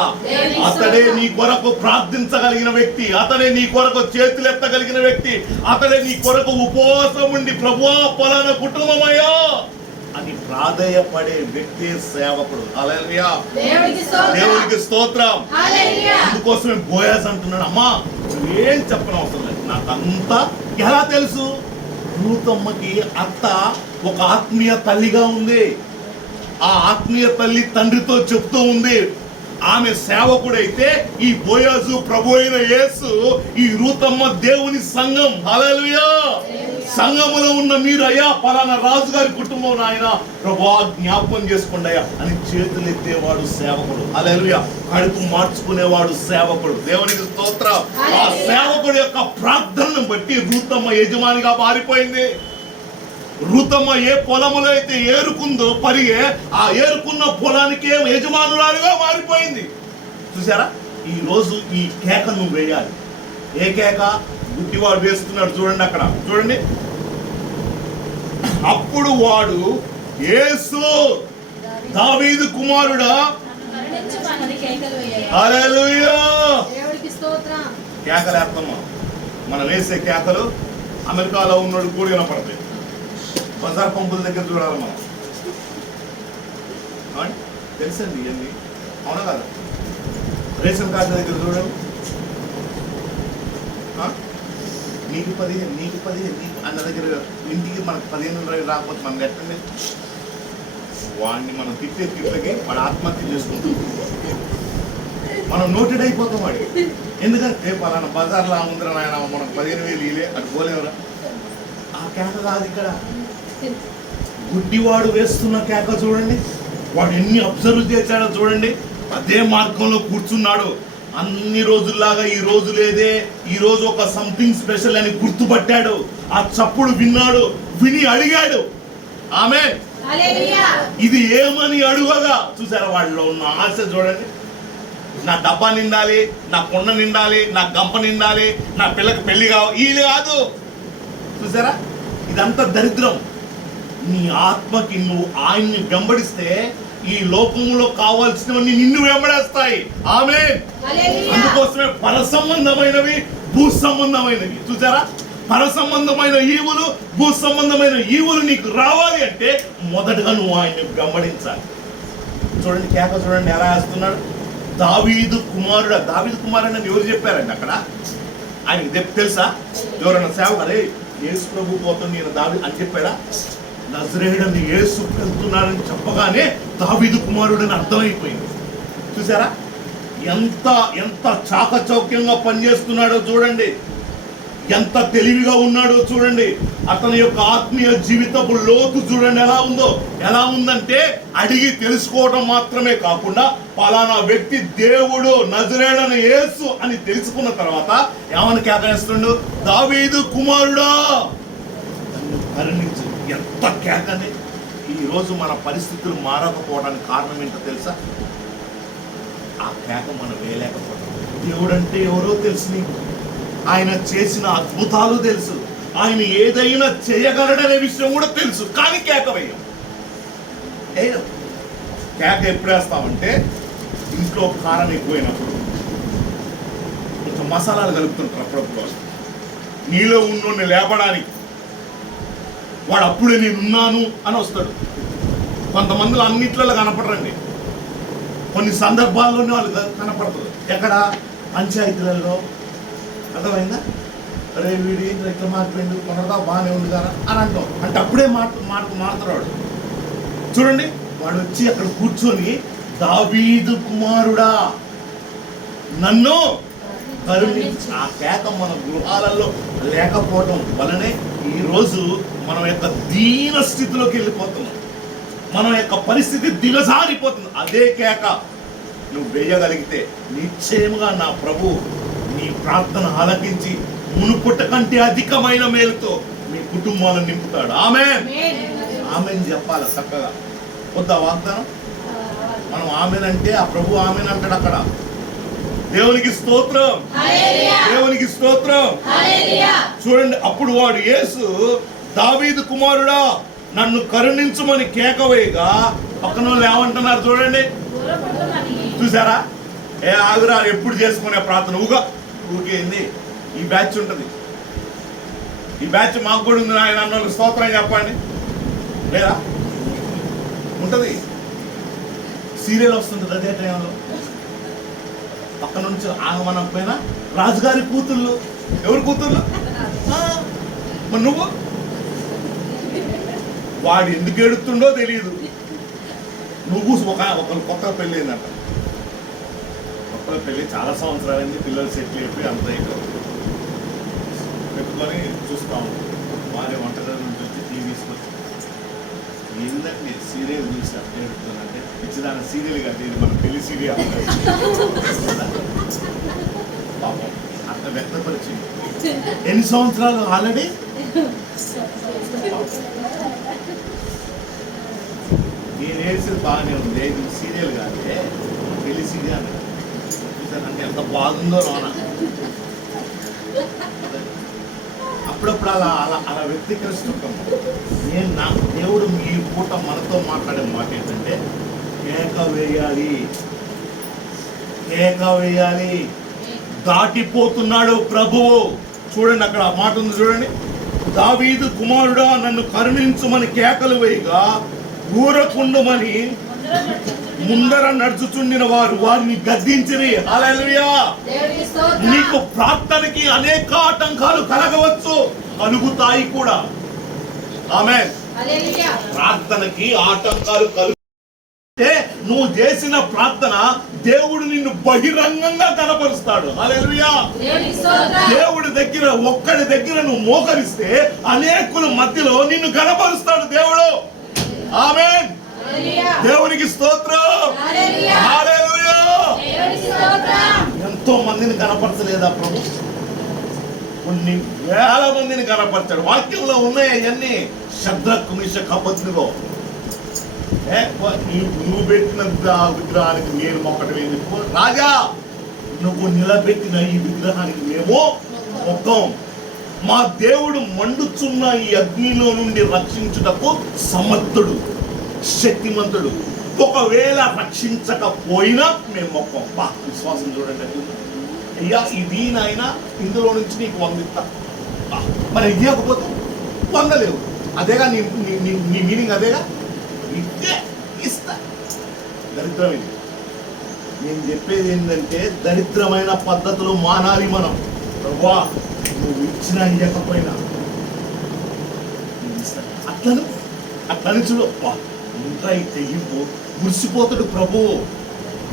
అతడే నీ కొరకు ప్రార్థించగలిగిన వ్యక్తి, అతడే నీ కొరకు చేతులెత్తగలిగిన వ్యక్తి, అతడే నీ కొరకు ఉపవాసం ఉండి ప్రభువా పలానా కుటుంబమయ్యా అని ప్రాధేయపడే వ్యక్తి సేవకుడు. హల్లెలూయా. దేవునికి స్తోత్రం. అందుకోసమే బోయస్ అంటున్నాడు, అమ్మా నువ్వేం చెప్పనవసరం లేదు, నాకంతా ఎలా తెలుసు? రూతమ్మకి అత్త ఒక ఆత్మీయ తల్లిగా ఉంది. ఆ ఆత్మీయ తల్లి తండ్రితో చెప్తూ ఉంది. ఆమె సేవకుడైతే ఈ బోయాజు ప్రభు అయిన యేసు ఈ రూతమ్మ దేవుని సంఘం. హల్లెలూయా. సంఘములో ఉన్న మీరు, అయ్యా పలానా రాజుగారి కుటుంబం నాయన ప్రభువా జ్ఞాపకం చేసుకోండి అయ్యా అని చేతులు ఎత్తేవాడు సేవకుడు. హల్లెలూయా. కడుపు మార్చుకునేవాడు సేవకుడు. దేవునికి స్తోత్రం. ఆ సేవకుడు యొక్క ప్రార్థనను బట్టి రూతమ్మ యజమానిగా మారిపోయింది. రూతమ్మ ఏ పొలములో అయితే ఏరుకుందో పరిగే, ఆ ఏరుకున్న పొలానికే యజమానురాలుగా మారిపోయింది. చూసారా? ఈ రోజు ఈ కేక నువ్వు వేయాలి. ఏ కేక? గుడ్డివాడు వేస్తున్నాడు చూడండి, అక్కడ చూడండి. అప్పుడు వాడు, యేసు దావీదు కుమారుడా, హల్లెలూయా. కేకలేస్తామా? మనం వేసే కేకలు అమెరికాలో ఉన్నాడు కూడా వినపడతాయి. బజార్ పంపుల దగ్గర చూడాలి మనం. తెలుసండి ఇవన్నీ, అవునా కదా? రేషన్ కార్డు దగ్గర చూడండి, నీకు 15 నీకు అన్న దగ్గర ఇంటికి మనకు 15 రాకపోతే మనం ఎట్టండి? వాడిని మనం తిట్టే తిట్లకి వాడు ఆత్మహత్య చేసుకుంటాం. మనం నోటెడ్ అయిపోతాం వాడి. ఎందుకంటే పలానా బజార్లో ఉందిరా నాయన మనకు 15,000 ఇలే అటు పోలేవురా. ఆ కేక కాదు ఇక్కడ. గుడ్డివాడు వేస్తున్న కేక చూడండి. వాడు ఎన్ని అబ్జర్వ్ చేశాడో చూడండి. అదే మార్గంలో కూర్చున్నాడు. అన్ని రోజుల్లాగా ఈ రోజు లేదే, ఈ రోజు ఒక సంథింగ్ స్పెషల్ అని గుర్తుపట్టాడు. ఆ చప్పుడు విన్నాడు, విని అడిగాడు. ఆమేన్. ఇది ఏమని అడుగగా చూసారా వాళ్ళలో ఉన్న ఆశ చూడండి. నా డబ్బా నిండాలి, నా కొండ నిండాలి, నా గంప నిండాలి, నా పిల్లకి పెళ్లి కావాలి, ఇది కాదు. చూసారా? ఇదంతా దరిద్రం. నీ ఆత్మకి నువ్వు ఆయన్ని వెంబడిస్తే ఈ లోకంలో కావాల్సినవన్నీ నిన్ను వెంబడేస్తాయి. ఆమేన్. అందుకోసమే పర సంబంధమైనవి, భూ సంబంధమైనవి. చూసారా? పర సంబంధమైన ఈవులు, భూ సంబంధమైన ఈవులు నీకు రావాలి అంటే మొదటగా నువ్వు ఆయన్ని వెంబడించాలి. చూడండి కేక చూడండి ఎలా వేస్తున్నాడు. దావీదు కుమారుడు. దావీదు కుమారుడు అని ఎవరు చెప్పారండి అక్కడ? ఆయనకి తెలుసా? ఎవరైనా సేవకు అరే యేసు ప్రభు పోతుంది నేను దావీదు అని చెప్పాడా? నజరేయుడని యేసు వెళ్తున్నాడని చెప్పగానే దావీదు కుమారుడని అర్థమైపోయింది. చూసారా? ఎంత ఎంత చాకచౌక్యంగా పనిచేస్తున్నాడో చూడండి, ఎంత తెలివిగా ఉన్నాడో చూడండి. అతని యొక్క ఆత్మీయ జీవితపు లోతు చూడండి ఎలా ఉందో. ఎలా ఉందంటే అడిగి తెలుసుకోవడం మాత్రమే కాకుండా పలానా వ్యక్తి దేవుడు నజరేయుడని యేసు అని తెలుసుకున్న తర్వాత ఏమని కేకేస్తుండు? దావీదు కుమారుడా నన్ను కరుణించు. ఎంత కేకని. ఈరోజు మన పరిస్థితులు మారకపోవడానికి కారణం ఏంటో తెలుసా? ఆ కేక మనం వేయలేకపోవడం. దేవుడు అంటే ఎవరో తెలుసు నీకు, ఆయన చేసిన అద్భుతాలు తెలుసు, ఆయన ఏదైనా చేయగలడనే విషయం కూడా తెలుసు, కానీ కేక వేయం. కేక ఎప్పుడు వేస్తామంటే ఇంట్లో కారం ఎక్కువైనప్పుడు, కొంచెం మసాలాలు కలుపుతుంటారు అప్పుడప్పుడు నీలో ఉన్నోడిని లేపడానికి. వాడు అప్పుడే నేనున్నాను అని వస్తాడు. కొంతమందిలో అన్నిట్లలో కనపడరండి, కొన్ని సందర్భాల్లోనే వాళ్ళు కనపడతారు. ఎక్కడ? పంచాయతీలలో. అర్థమైందా? అరే వీడి ఇట్లా మారిపోయింది, కొనగా బాగానే ఉంది కదా అని అంటాం. అంటే అప్పుడే మారుతున్నాడు. చూడండి, వాడు వచ్చి అక్కడ కూర్చొని దావీదు కుమారుడా నన్ను కరుణించు. ఆ కేక మన గృహాలలో లేకపోవడం వలనే ఈరోజు మనం యొక్క దీన స్థితిలోకి వెళ్ళిపోతున్నాం. మన యొక్క పరిస్థితి దిగజారిపోతుంది. అదే కేక నువ్వు వేయగలిగితే నిశ్చయముగా నా ప్రభు నీ ప్రార్థన ఆలకించి మునుపుట కంటే అధికమైన మేలుతో మీ కుటుంబాలను నింపుతాడు. ఆమేన్. ఆమేన్ చెప్పాలి చక్కగా. వద్దా వాగ్దానం? మనం ఆమేన్ అంటే ఆ ప్రభు ఆమేన్ అంటాడు అక్కడ. దేవునికి స్తోత్రం, దేవునికి స్తోత్రం. చూడండి, అప్పుడు వాడు యేసు దావీదు కుమారుడా నన్ను కరుణించుమని కేక వేయగా పక్కన వాళ్ళు ఏమంటున్నారు చూడండి. చూసారా? ఏ ఆగురా ఎప్పుడు చేసుకునే ప్రార్థన ఊకేంది. ఈ బ్యాచ్ ఉంటుంది, ఈ బ్యాచ్ మాకు కూడా ఉంది ఆయన అన్న వాళ్ళు స్తోత్రం చెప్పండి. లేదా ఉంటుంది, సీరియల్ వస్తుంటుంది అదే టైంలో. పక్క నుంచి ఆగమనకపోయినా రాజుగారి కూతుళ్ళు. ఎవరు కూతుళ్ళు? మరి నువ్వు వాడు ఎందుకు ఏడుతుండో తెలియదు. నువ్వు ఒకరు కొత్తగా పెళ్ళయిందంట, కొత్తగా పెళ్ళి చాలా సంవత్సరాలైంది, పిల్లలు సెటిల్ అయిపోయి అంత పెట్టుకొని చూస్తాము. వారి వంటగది నుంచి వచ్చి టీవీ తీసుకొచ్చి ఏంటంటే సీరియల్ చూసి అట్లా ఏడుతుందంటే ఇచ్చిదాని సీరియల్ కాదు, ఇది మన పెళ్లి సీరియల్ పాపం అట్లా వ్యక్తపరిచింది. ఎన్ని సంవత్సరాలు ఆల్రెడీ? నేను ఏడ్చేది బాగానే ఉంది, ఇది సీరియల్ కాదే పెళ్లి సీరియల్ అంటే ఎంత బాగుందో లోన. అప్పుడప్పుడు అలా అలా అలా వ్యక్తీకరిస్తుంటాము. నేను నా దేవుడు ఈ పూట మనతో మాట్లాడే మాట ఏంటంటే కేక వేయాలి, కేక వేయాలి. దాటిపోతున్నాడు ప్రభువు. చూడండి అక్కడ ఆ మాట ఉంది చూడండి. దావీదు కుమారుడా నన్ను కరుణించుమని కేకలు వేయగా ఊరకుండమని ముందర నడుచుచుండిన వారు వారిని గద్దించిరి. హల్లెలూయా. నీకు ప్రార్థనకి అనేక ఆటంకాలు కలగవచ్చు, కలుగుతాయి కూడా. ఆమేన్. ప్రార్థనకి ఆటంకాలు కలిగితే నువ్వు చేసిన ప్రార్థన దేవుడు నిన్ను బహిరంగంగా కనపరుస్తాడు. హల్లెలూయా. దేవుడి దగ్గర ఒక్కడి దగ్గర నువ్వు మోకరిస్తే అనేకుల మధ్యలో నిన్ను కనపరుస్తాడు దేవుడు. ఆమేన్. దేవునికి స్తోత్రం. హల్లెలూయా. ఎంతో మందిని కనపరచలేదా ప్రభు? కొన్ని వేల మందిని కనపరచాడు. వాక్యంలో ఉన్నాయి అవన్నీ. శద్రకు మిషక్ అబేద్నెగో, నువ్వు పెట్టిన విగ్రహానికి నేను మొక్కటం రాజా, నువ్వు నిలబెట్టిన ఈ విగ్రహానికి మేము మొక్కం. మా దేవుడు మండుచున్న ఈ అగ్నిలో నుండి రక్షించుటకు సమర్థుడు, శక్తిమంతుడు. ఒకవేళ రక్షించకపోయినా మేము మొక్కం. బా విశ్వాసం చూడండి. అయ్యా ఇది నాయన ఇందులో నుంచి నీకు 100 ఇస్తా, మరి ఇవ్వకపోతే 100 లేవు. అదేగా నీ మీనింగ్, అదేగా ఇదే ఇస్తా. దరిద్రమైంది. నేను చెప్పేది ఏంటంటే దరిద్రమైన పద్ధతులు మానాలి మనం. ప్రభువా నువ్వు ఇచ్చినా ఇవ్వకపోయినా అట్లను అట్లని చూడు. ఇంకా ఈ తెగింపు మురిసిపోతాడు ప్రభువు.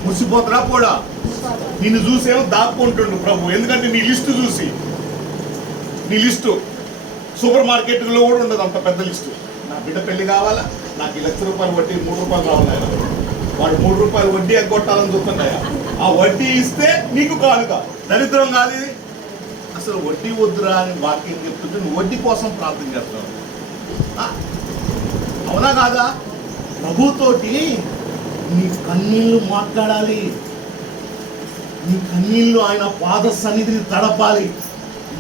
మురిసిపోతాడా కూడా? నిన్ను చూసేమో దాక్కుంటుండు ప్రభు. ఎందుకంటే నీ లిస్టు చూసి, నీ లిస్టు సూపర్ మార్కెట్లో కూడా ఉండదు అంత పెద్ద లిస్టు. నా బిడ్డ పెళ్లి కావాలా, నాకు ₹1,00,000 వడ్డీ ₹3 కావాలా, వాడు ₹3 వడ్డీ ఎగ్గొట్టాలని చూస్తున్నాయా? ఆ వడ్డీ ఇస్తే నీకు కాదుగా. దరిద్రం కాదు ఇది. అసలు వడ్డీ వద్దురా అని వాక్యం చెప్తుంటే నువ్వు వడ్డీ కోసం ప్రార్థన చేస్తావు. అవునా కాదా? ప్రభుతోటి నీ కన్నీళ్లు మాట్లాడాలి. నీ కన్నీళ్లు ఆయన పాద సన్నిధిని తడపాలి.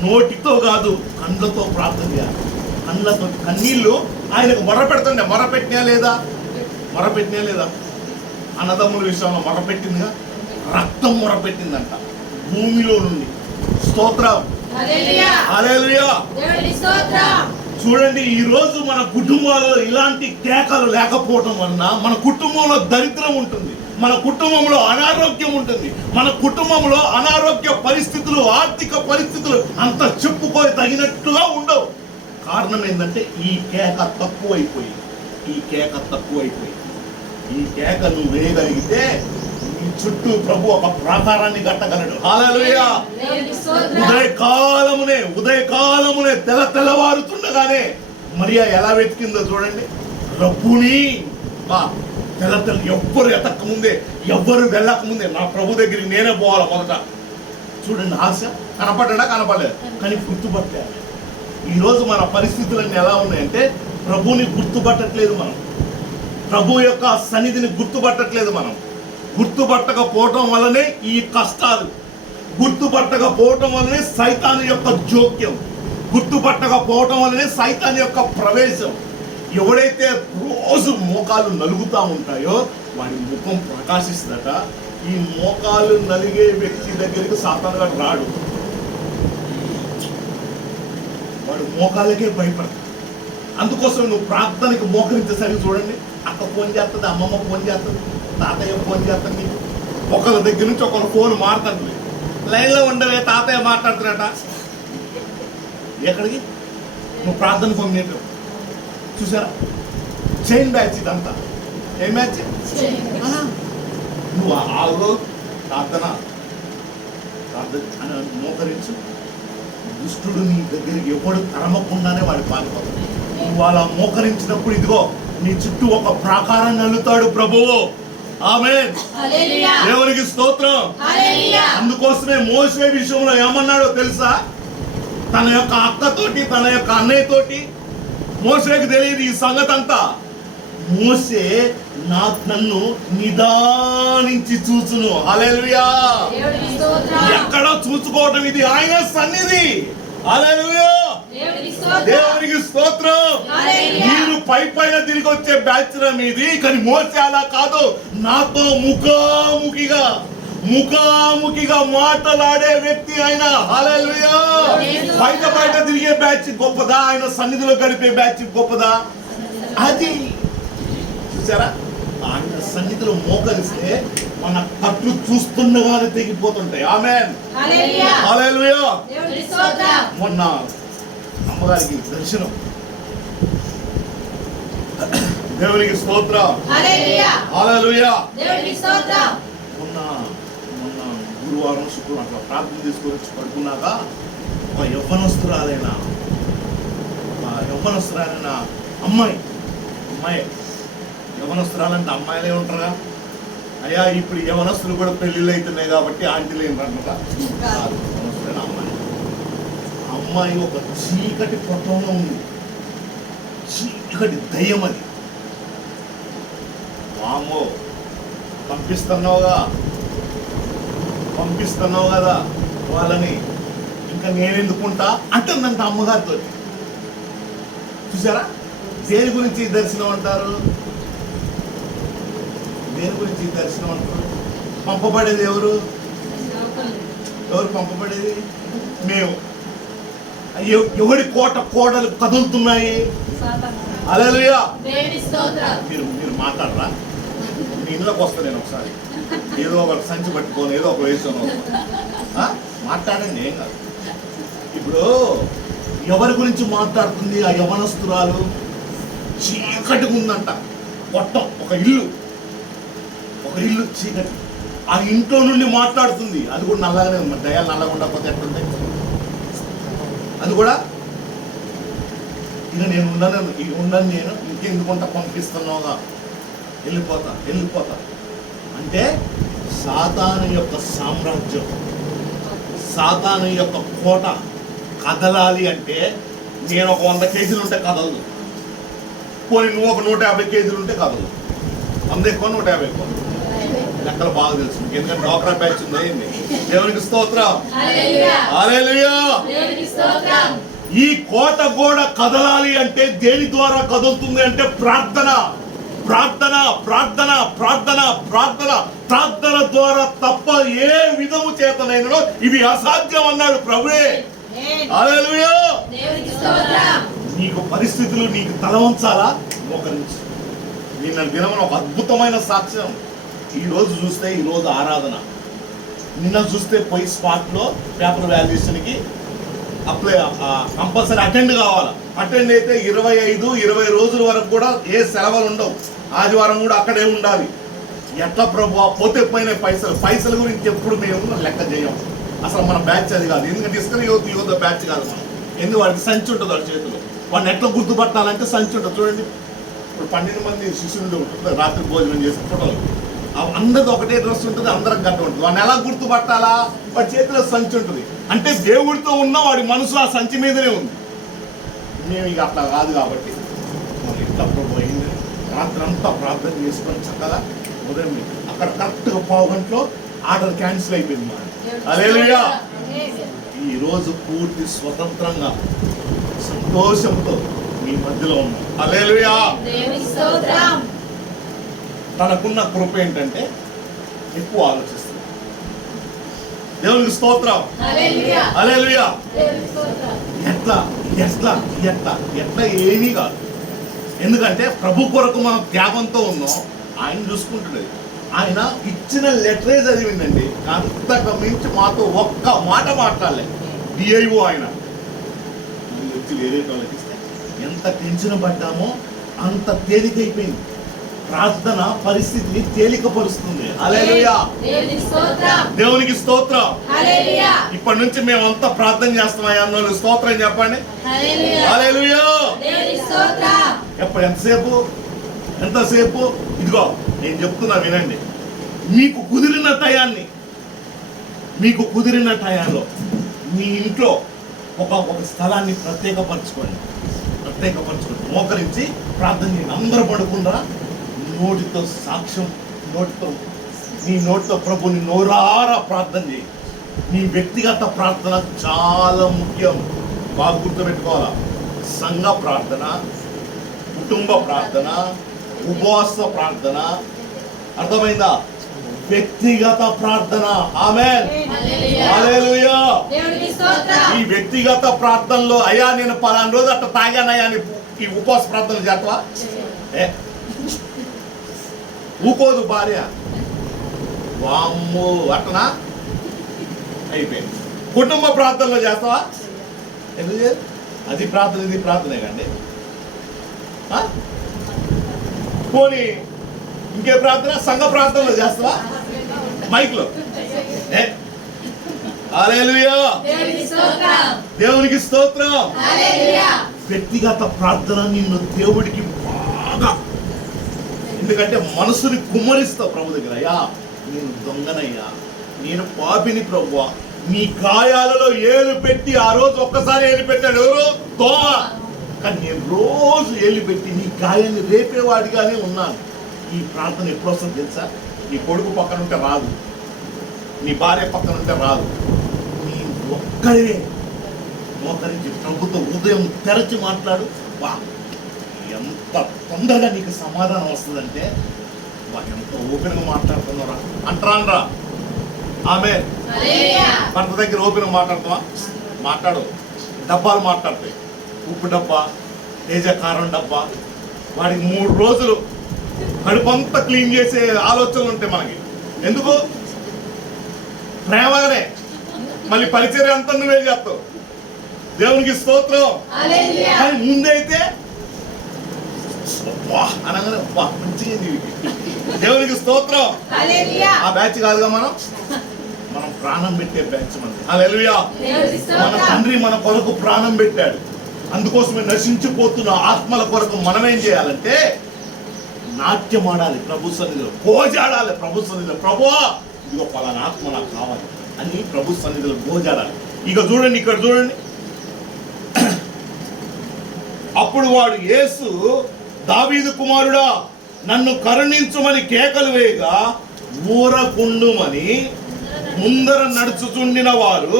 నోటితో కాదు, కళ్ళతో ప్రార్థన చేయాలి. కళ్ళతో కన్నీళ్లు ఆయనకు మొరపెడుతుండే. మొరపెట్టినా లేదా? మొరపెట్టినా లేదా? అన్నదమ్ముల విషయంలో మొరపెట్టిందిగా. రక్తం మొరపెట్టిందంట భూమిలో నుండి. స్తోత్రం. హల్లెలూయా. చూడండి, ఈ రోజు మన కుటుంబాల్లో ఇలాంటి కేకలు లేకపోవటం వలన మన కుటుంబంలో దరిద్రం ఉంటుంది, మన కుటుంబంలో అనారోగ్యం ఉంటుంది, మన కుటుంబంలో అనారోగ్య పరిస్థితులు, ఆర్థిక పరిస్థితులు అంత చెప్పుకొని తగినట్టుగా ఉండవు. కారణం ఏంటంటే ఈ కేక తక్కువైపోయి, ఈ కేక తక్కువైపోయి. ఈ కేక నువ్వు వేయగలిగితే నీ చుట్టూ ప్రభు ఒక ప్రాకారాన్ని కట్టగలడు. హల్లెలూయా. ఉదయకాలమునే తెల్లవారుతుండగానే మరియా ఎలా వెతికిందో చూడండి. రబ్బుని ఎవ్వరు ఎతకముందే, ఎవ్వరు వెళ్ళకముందే నా ప్రభు దగ్గరికి నేనే పోవాలి మొదట. చూడండి, ఆశ. కనపడ్డా? కనపడలేదు, కానీ గుర్తుపట్టాలి. ఈరోజు మన పరిస్థితులన్నీ ఎలా ఉన్నాయంటే ప్రభుని గుర్తుపట్టట్లేదు మనం. ప్రభు యొక్క సన్నిధిని గుర్తుపట్టట్లేదు మనం. గుర్తుపట్టకపోవటం వల్లనే ఈ కష్టాలు, గుర్తుపట్టకపోవటం వల్లనే సైతాను యొక్క జోక్యం, గుర్తుపట్టకపోవటం వల్లనే సైతాను యొక్క ప్రవేశం. ఎవడైతే రోజు మోకాలు నలుగుతూ ఉంటాయో వాడి ముఖం ప్రకాశిస్తుందట. ఈ మోకాలు నలిగే వ్యక్తి దగ్గరికి సాతానుగా రాడు. వాడు మోకాలకే భయపడతాడు. అందుకోసం నువ్వు ప్రార్థనకి మోకరించేసరికి చూడండి, అక్క ఫోన్ చేస్తుంది, అమ్మమ్మ ఫోన్ చేస్తుంది, తాతయ్య ఫోన్ చేస్తుంది. నీకు ఒకళ్ళ దగ్గర నుంచి ఒకళ్ళ ఫోన్ మారుతుంది. లైన్లో ఉండవే, తాతయ్య మాట్లాడుతున్నట. ఎక్కడికి? నువ్వు ప్రార్థన ఫోన్ చూసారా? చైన్ బ్యాచ్ ఇదంతా. ఏం బ్యాచ్? నువ్వు ఆలో ప్రార్థన అని మోకరించు. దుష్టుడు నీ దగ్గరికి ఎవడు తరమకుండానే వాడి పారిపోతాడు. నువ్వు అలా మోకరించినప్పుడు ఇదిగో నీ చుట్టూ ఒక ప్రాకారం నల్లుతాడు ప్రభువు. ఆమేన్. దేవునికి స్తోత్రం. అందుకోసమే మోసే విషయంలో ఏమన్నాడో తెలుసా? తన యొక్క అక్కతోటి తన యొక్క అన్నయ్యతోటి, మోసేకి తెలియదు ఈ సంగతి అంతా. మోసే నన్ను నిదానించి చూచును. హల్లెలూయా. ఎక్కడ చూసుకోవటం? ఇది ఆయన సన్నిధి. హల్లెలూయా. దేవునికి స్తోత్రం. మీరు పైన తిరిగి వచ్చే బ్యాచ్ మీది, కానీ మోసే అలా కాదు. నాతో ముఖాముఖిగా మాట్లాడే వ్యక్తి ఆయన. హల్లెలూయా. బయట తిరిగే బ్యాచ్ గొప్పదా? ఆయన సన్నిధిలో గడిపే బ్యాచ్ గొప్పదా? అది చూసారా? ఆయన సన్నిధిలో మోకరిస్తే మన కట్లు చూస్తుండగానే తెగిపోతుంటాయి. ఆమేన్. హల్లెలూయా. మొన్న అమ్మగారికి దర్శనం. దేవునికి స్తోత్రం. హల్లెలూయా. మొన్న గురువారం శుక్రవారం అట్లా ప్రార్థన తీసుకొని వచ్చి పడుకున్నాక ఒక యవ్వనస్తురాలైన అమ్మాయి యవనస్తురాలంటే అమ్మాయిలే ఉంటారుగా. అయ్యా ఇప్పుడు యవనస్తులు కూడా పెళ్లిళ్ళు అవుతున్నాయి కాబట్టి ఆంటీలు ఏంటంటారా? యవనస్తులైన అమ్మాయి ఒక చీకటి పట్టణంలో ఉంది. చీకటి దయ్యం అది. వామో పంపిస్తున్నావు కదా వాళ్ళని, ఇంకా నేనెందుకుంటా అంటుందంట అమ్మగారితో. చూసారా? దేని గురించి దర్శనం అంటారు? దేని గురించి దర్శనం అంటారు? పంపబడేది ఎవరు పంపబడేది? మేము. ఎవరి కోటలు కదులుతున్నాయి? హల్లెలూయా. మీరు మాట్లాడరా? మీ ఇంట్లోకి వస్తా నేను ఒకసారి, ఏదో ఒక సంచి పట్టుకొని ఏదో ఒక వేసాను మాట్లాడండి, ఏం కాదు. ఇప్పుడు ఎవరి గురించి మాట్లాడుతుంది ఆ యవనస్తురాలు? చీకటిగా ఉందంట మొత్తం. ఒక ఇల్లు చీకటి. ఆ ఇంట్లో నుండి మాట్లాడుతుంది. అది కూడా నల్లగానే ఉంది. దయాలు నల్లగా ఉండకపోతే ఎట్లుంది? అది కూడా ఇక నేను ఉండను నేను ఇంకెందుకుంటా పంపిస్తున్నావుగా, వెళ్ళిపోతా అంటే సాతాను యొక్క సామ్రాజ్యం, సాతాను యొక్క కోట కదలాలి అంటే నేను ఒక 100 కేజీలు ఉంటే కదలదు. పోనీ నువ్వు ఒక 150 కేజీలు ఉంటే కదలదు. 100 ఎక్కువ 150 ఎక్కువ లెక్కలు బాగా తెలుసు. ఎందుకంటే డోక్రా బ్యాచ్ ఉంది. దేవునికి స్తోత్రం. హల్లెలూయా. ఈ కోట గోడ కదలాలి అంటే దేని ద్వారా కదులుతుంది అంటే ప్రార్థన ద్వారా తప్ప ఏ విధము చేతనైనను ఇవి అసాధ్యం అన్నాడు ప్రభువే. హల్లెలూయా. నీకు పరిస్థితులు నీకు తల వంచాలా? మోకరించు. నిన్న దినమున ఒక అద్భుతమైన సాక్ష్యం. ఈరోజు చూస్తే ఈరోజు ఆరాధన, నిన్న చూస్తే పోయి స్పాట్లో పేపర్ వాల్యుయేషన్కి అప్లై కంపల్సరీ అటెండ్ కావాలి. అటెండ్ అయితే 25-20 రోజుల వరకు కూడా ఏ సెలవులు ఉండవు. ఆదివారం కూడా అక్కడే ఉండాలి. ఎట్లా ప్రభు పోతే పోయిన పైసల గురించి ఎప్పుడు మేము లెక్క చేయం. అసలు మన బ్యాచ్ అది కాదు. ఎందుకంటే ఇసుక యువత బ్యాచ్ కాదు మనం. ఎందుకు వాడికి సంచి ఉంటుంది వాడి చేతిలో. వాడిని ఎట్లా గుర్తుపట్టాలంటే సంచి ఉంటుంది. చూడండి, ఇప్పుడు 12 మంది శిష్యులు ఉంటుంది, రాత్రి భోజనం చేసి ఫోటోలు, అందరిది ఒకటే డ్రెస్ ఉంటుంది, అందరికి గంట ఉంటుంది. వాడిని ఎలా గుర్తుపట్టాలా? వాడి చేతిలో సంచి ఉంటుంది. అంటే దేవుడితో ఉన్న వాడి మనసు ఆ సంచి మీదనే ఉంది. మేము ఇక అట్లా కాదు కాబట్టి మరి ఇట్లా ప్రభు అయింది. రాత్రి అంతా ప్రార్థన చేసుకొని చక్కగా ఉదయం అక్కడ కరెక్ట్గా 1/2 గంటలో ఆర్డర్ క్యాన్సిల్ అయిపోయింది. హల్లెలూయా. ఈరోజు పూర్తి స్వతంత్రంగా సంతోషంతో మీ మధ్యలో ఉన్నాం. హల్లెలూయా. తనకున్న కృప ఏంటంటే ఎక్కువ ఆలోచిస్తుంది. దేవునికి స్తోత్రం. హల్లెలూయా. ఎట్లా ఏమీ కాదు. ఎందుకంటే ప్రభు కొరకు మనం త్యాగంతో ఉన్నాం. ఆయన చూసుకుంటున్నది. ఆయన ఇచ్చిన లెటరే చదివిందండి. అంతకు మించి మాతో ఒక్క మాట మాట్లాడలేదు. డిఐఓ ఆయన వచ్చి వేరే వాళ్ళకి ఇస్తే ఎంత టెన్షన్ పడ్డామో అంత తేలికైపోయింది. ప్రార్థన పరిస్థితిని తేలికపరుస్తుంది. హల్లెలూయా, దేవునికి స్తోత్రం. ఇప్పటి నుంచి మేమంతా ప్రార్థన చేస్తున్నాం అన్నోళ్ళు స్తోత్రం చెప్పండి. హల్లెలూయా. ఎంతసేపు ఇదిగో నేను చెప్తున్నా వినండి. మీకు కుదిరిన టయాల్లో మీ ఇంట్లో ఒక స్థలాన్ని ప్రత్యేకపరచుకోండి. మోకరించి ప్రార్థన చేయండి. అందరూ పడకుండా నోటితో సాక్ష్యం, నీ నోటితో ప్రభుని నోరారా ప్రార్థన చేయి. నీ వ్యక్తిగత ప్రార్థన చాలా ముఖ్యం. బాగా గుర్తుపెట్టుకోవాలా. సంఘ ప్రార్థన, కుటుంబ ప్రార్థన, ఉపవాస ప్రార్థన, అర్థమైందా? వ్యక్తిగత ప్రార్థన. ఆమేన్, హల్లెలూయా. ఈ వ్యక్తిగత ప్రార్థనలో అయ్యా నేను పలానా రోజు అట్లా తాగానయ్యా అని ఈ ఉపవాస ప్రార్థనలు చేస్తావా? ఊకోదు భార్య, వామ్మో అట్టనా అయిపోయింది. కుటుంబ ప్రార్థనలో చేస్తావా? ఎందుకు? అది ప్రార్థన, ఇది ప్రార్థనే కండి. పోనీ ఇంకే ప్రార్థన? సంఘ ప్రార్థనలో చేస్తావా? మైక్లో హల్లెలూయా, దేవునికి స్తోత్రం. వ్యక్తిగత ప్రార్థన నిన్ను దేవుడికి బాగా, ఎందుకంటే మనసుని కుమ్మరిస్తావు ప్రభు దగ్గర. అయ్యా నేను దొంగనయ్యా, నేను పాపిని ప్రభువా. నీ గాయాలలో ఏలు పెట్టి ఆ రోజు ఒక్కసారి ఏలు పెట్టాడు ఎవరు? దోమ. కానీ నేను రోజు ఏలు పెట్టి నీ గాయాన్ని రేపేవాడిగానే ఉన్నాను. ఈ ప్రార్థన ఎప్పుడు వస్తుంది తెలుసా? నీ కొడుకు పక్కన ఉంటే రాదు, నీ భార్య పక్కన ఉంటే రాదు. నీ ఒక్కడే మోకరించి ప్రభుత్వ హృదయం తెరచి మాట్లాడు. వా ఎంత తొందరగా నీకు సమాధానం వస్తుందంటే, వా ఎంత ఓపెన్గా మాట్లాడుతున్నారా అంటారా? ఆమె భర్త దగ్గర ఓపెన్గా మాట్లాడుతావా? మాట్లాడు. డబ్బాలు మాట్లాడతాయి. ఉప్పు డబ్బా, తేజ కారం డబ్బా. వాడికి 3 రోజులు కడుపంతా క్లీన్ చేసే ఆలోచనలు ఉంటాయి మనకి. ఎందుకు? ప్రేమగానే. మళ్ళీ పరిచర్య అంతా నువ్వే చేస్తావు. దేవునికి స్తోత్రం. కానీ ముందైతే అనగానే మంచిగా దేవునికి స్తోత్రం. ఆ బ్యాచ్ కాదుగా మనం ప్రాణం పెట్టే బ్యాచ్ మనది. హల్లెలూయా. మన తండ్రి మన కొరకు ప్రాణం పెట్టాడు. అందుకోసమే నశించిపోతున్న ఆత్మల కొరకు మనం ఏం చేయాలంటే నాట్యం ఆడాలి ప్రభు సన్నిధిలో, గోజాడాలి ప్రభు సన్నిధిలో. ప్రభువా ఇదిగో పలానా ఆత్మ నాకు కావాలి అని ప్రభు సన్నిధిలో గోజాడాలి. ఇక చూడండి, ఇక్కడ చూడండి. అప్పుడు వాడు యేసు, దావీదు కుమారుడా నన్ను కరుణించుమని కేకలు వేయగా ఊరకుండుమని ముందర నడుచుచుండిన వారు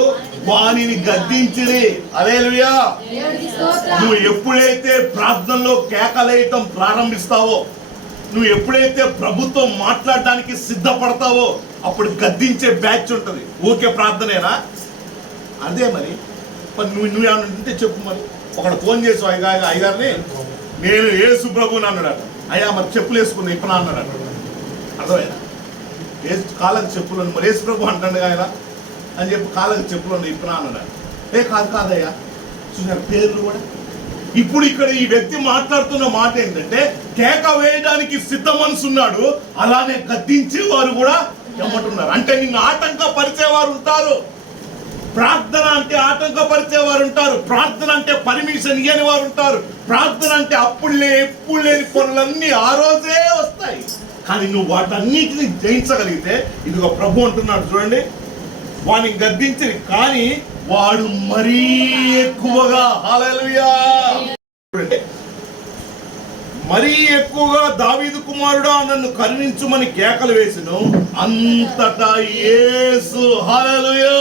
వానిని గద్దించిరి. హల్లెలూయా. నువ్వు ఎప్పుడైతే ప్రార్థనలో కేకలేయటం ప్రారంభిస్తావో, నువ్వు ఎప్పుడైతే ప్రభుత్వం మాట్లాడడానికి సిద్ధపడతావో అప్పుడు గద్దించే బ్యాచ్ ఉంటుంది. ఊరికే ప్రార్థనేనా? అదే మరి నువ్వు ఏమంటే చెప్పు. మరి ఒకడు ఫోన్ చేసి అయ్యగారిని నేను యేసు ప్రభుని అన్నాడట. అయ్యా మరి చెప్పులు వేసుకుని ఇప్పుడు అన్నాడట. అర్థమైనా? కాళ్ళకి చెప్పులు మరి యేసు ప్రభు అంటాడు ఆయన అని చెప్పి కాళ్ళకి చెప్పులు ఇప్పుడు అన్నాడట. కాదయ్యా చూసారు పేర్లు కూడా. ఇప్పుడు ఇక్కడ ఈ వ్యక్తి మాట్లాడుతున్న మాట ఏంటంటే కేక వేయడానికి సిద్ధ మనసున్నాడు, అలానే గద్దించేవారు కూడా ఎమ్మటున్నారు. అంటే నిన్ను ఆటంకపరిచేవారు ఉంటారు. ప్రార్థన అంటే ఆటంకపరిచేవారు ఉంటారు. ప్రార్థన అంటే పర్మిషన్ ఇవ్వని వారు ఉంటారు. ప్రార్థన అంటే ఎప్పుడు లేని పనులన్నీ ఆ రోజే వస్తాయి. కానీ నువ్వు వాటన్నిటిని జయించగలిగితే, ఇదిగో ప్రభు అంటున్నాడు చూడండి, వాడిని గద్దించి కానీ వాడు మరీ ఎక్కువగా హల్లెలూయా మరీ ఎక్కువగా దావీదు కుమారుడా నన్ను కరుణించుమని కేకలు వేసెను. అంతటా యేసు హల్లెలూయా.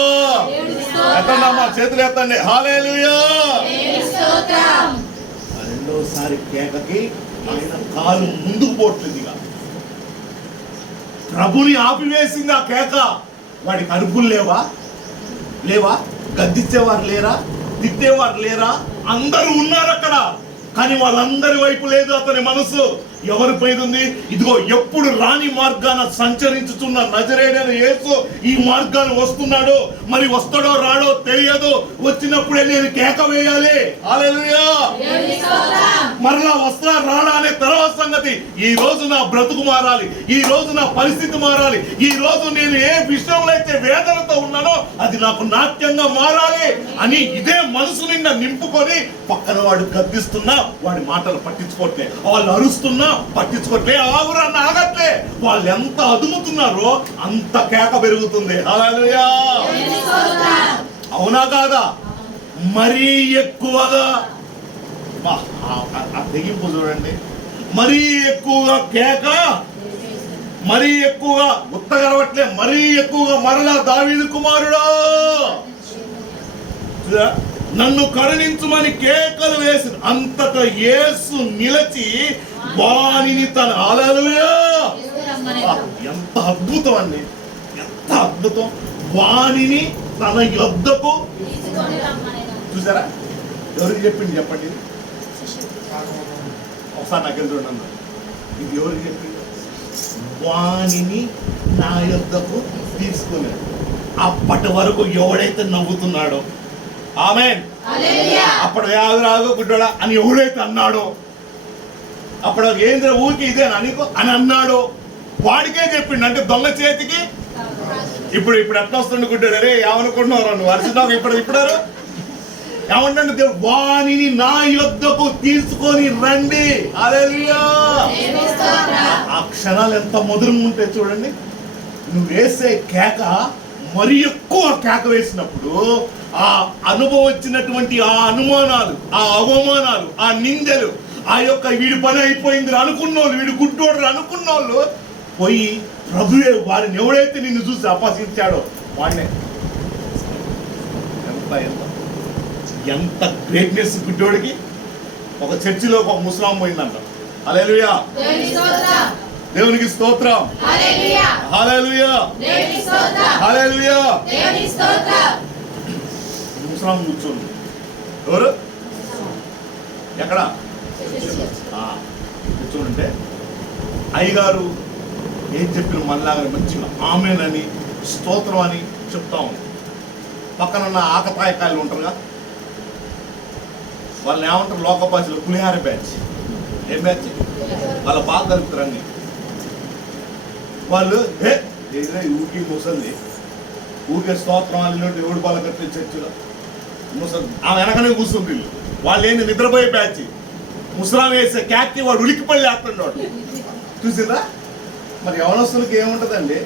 ఎత్తండి అమ్మా, చేతులు ఎత్తండి. హల్లెలూయా. రెండోసారి కేకకి ఆయన కాలు ముందుకు పోట్లేదు. ఇక ప్రభుని ఆపివేసింది ఆ కేక. వాడికి అరుపులు లేవా? గద్దించేవారు లేరా? తిట్టేవారు లేరా? అందరూ ఉన్నారు అక్కడ. కానీ వాళ్ళందరి వైపు లేదు అతని మనసు. ఎవరిపై ఉంది? ఇదిగో ఎప్పుడు రాని మార్గాన సంచరించుతున్న నజరేయుడైన యేసు ఈ మార్గాన్ని వస్తున్నాడు. మరి వస్తాడో రాడో తెలియదు. వచ్చినప్పుడే నేను కేక వేయాలి. హల్లెలూయా. మరలా వస్త్రా రాడా అనే తర్వాత సంగతి. ఈ రోజు నా బ్రతుకు మారాలి, ఈ రోజు నా పరిస్థితి మారాలి, ఈ రోజు నేను ఏ విషయంలో అయితే వేదనతో ఉన్నానో అది నాకు నాట్యంగా మారాలి అని ఇదే మనసు నిండా నింపుకొని పక్కన వాడు గద్దిస్తున్నా వాడి మాటలు పట్టించుకోవట్లే, వాళ్ళు అరుస్తున్నా పట్టించుకోవట్లే, ఆగురన్న ఆగట్లే. వాళ్ళు ఎంత అదుముతున్నారో అంత కేక పెరుగుతుంది. హల్లెలూయా. అవునా కాదా? మరీ ఎక్కువగా తెగింపు చూడండి. మరీ ఎక్కువగా కేక, మరీ ఎక్కువగా ఉత్తగరవట్లే, మరీ ఎక్కువగా మరలా దావీదు కుమారుడా నన్ను కరుణించుమని కేకలు వేసి అంతటా యేసు నిలిచి వానిని తన హల్లెలూయా. ఎంత అద్భుతం అండి, ఎంత అద్భుతం. వానిని తన యొద్దకు చూసారా? ఎవరికి చెప్పింది చెప్పండి? ఒకసారి నాకు చూడండి, ఇది ఎవరికి చెప్పింది? వానిని నా యొద్దకు తీసుకున్నాడు. అప్పటి వరకు ఎవడైతే నవ్వుతున్నాడో ఆమేన్, అప్పుడు రాగు గుడ్డోడా అని ఎవడైతే అన్నాడో, అప్పుడు ఏంద్ర ఊరికి ఇదేనా నీకు అని అన్నాడో వాడికే చెప్పిండు. అంటే దొంగ చేతికి ఇప్పుడు ఎట్లా వస్తుండే గుడ్డాడు? అరే ఏమనుకుంటున్నారు నువ్వు అరిచినావు ఇప్పుడారు ఏమంటే దేవుడు వానిని నా యొద్దకు తీసుకొని రండి. హల్లెలూయా. ఆ క్షణాలు ఎంత మధురంగా ఉంటాయి చూడండి. నువ్వు వేసే కేక మరి ఎక్కువ కేక వేసినప్పుడు ఆ అనుభవం వచ్చినటువంటి ఆ అనుమానాలు, ఆ అవమానాలు, ఆ నిందలు, ఆ యొక్క వీడి పని అయిపోయింది అనుకున్నోళ్ళు, వీడు గుడ్డోడు అనుకున్నోళ్ళు పోయి ప్రభువే వారిని ఎవడైతే నిన్ను చూసి అపహసించాడో వాడినే. ఎంత ఎంత ఎంత గ్రేట్నెస్ గుడ్డోడికి. ఒక చర్చిలో ఒక ముస్లాం పోయిందంట. హల్లెలూయా. దేవునికి స్తోత్రం. హల్లెలూయా. హల్లెలూయా. ముస్లాం కూర్చోండి. ఎవరు? ఎక్కడ కూర్చోంటే అయ్యగారు ఏం చెప్పిన మనలాగా మంచిగా ఆమేనని స్తోత్రం అని చెప్తా ఉంది. పక్కన ఉన్న ఆకతాయకాయలు ఉంటారుగా, వాళ్ళని ఏమంటారు లోక భాషలో? పులిహార బ్యాచ్. ఏం బ్యాచ్? వాళ్ళ బాగా కలుపుతారు అన్ని. వాళ్ళు ఊరికి ముసలి ఊరికే స్తోత్రం అల్లినట్టు ఎవడు బాగా కట్టే చర్చిలో ముసలి ఆమె వెనకనే కూర్చుంది. వీళ్ళు వాళ్ళు ఏంది నిద్రపోయే బ్యాచ్. ముసలాం వేసే క్యాక్కి వాడు ఉలికిపల్లి వేస్తున్నాడు. చూసిందా? మరి యవనస్తులకి ఏముంటుందండి?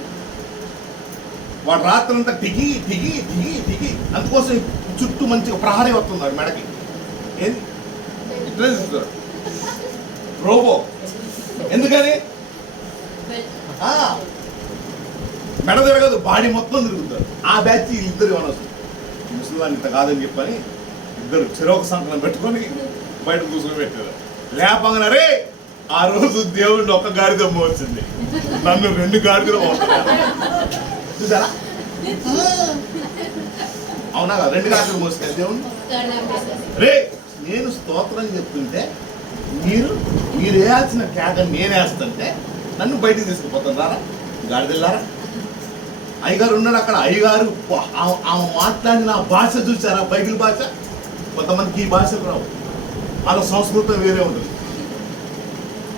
వాడు రాత్రంతా టిగి టిగి టిగి టిగి అందుకోసం చుట్టూ మంచిగా ప్రహారీ వస్తున్నాడు మెడకి. ఏంది రోబో? ఎందుకని? మెడ తిరగదు, బాడీ మొత్తం తిరుగుతారు. ఆ బ్యాచ్ ఇద్దరు యవనస్తులు. ముసలాన్ని ఇంత కాదని చెప్పని ఇద్దరు చెరొక సంకలం పెట్టుకొని బయట కూర్చొని పెట్టారు. లేపంగానే ఆ రోజు దేవుడిని ఒక్క గాడిద మోసింది, నన్ను 2 గాడిదలు మోస్తున్నారు. చూసారా? అవునా? 2 గాడిదలు మోసుకెళ్ళి దేవుడిని. రే నేను స్తోత్రం చెప్తుంటే మీరు వేయాల్సిన కేక నేను వేస్తుంటే నన్ను బయటికి తీసుకుపోతాను. రారా గాడిదెళ్ళారా? అయ్యగారు ఉన్నాడు అక్కడ. అయ్యగారు ఆమె మాట్లాడిన భాష చూసారా? బైబిల్ భాష. కొంతమందికి ఈ భాషలు రావు. వాళ్ళ సంస్కృతం వేరే ఉంటుంది.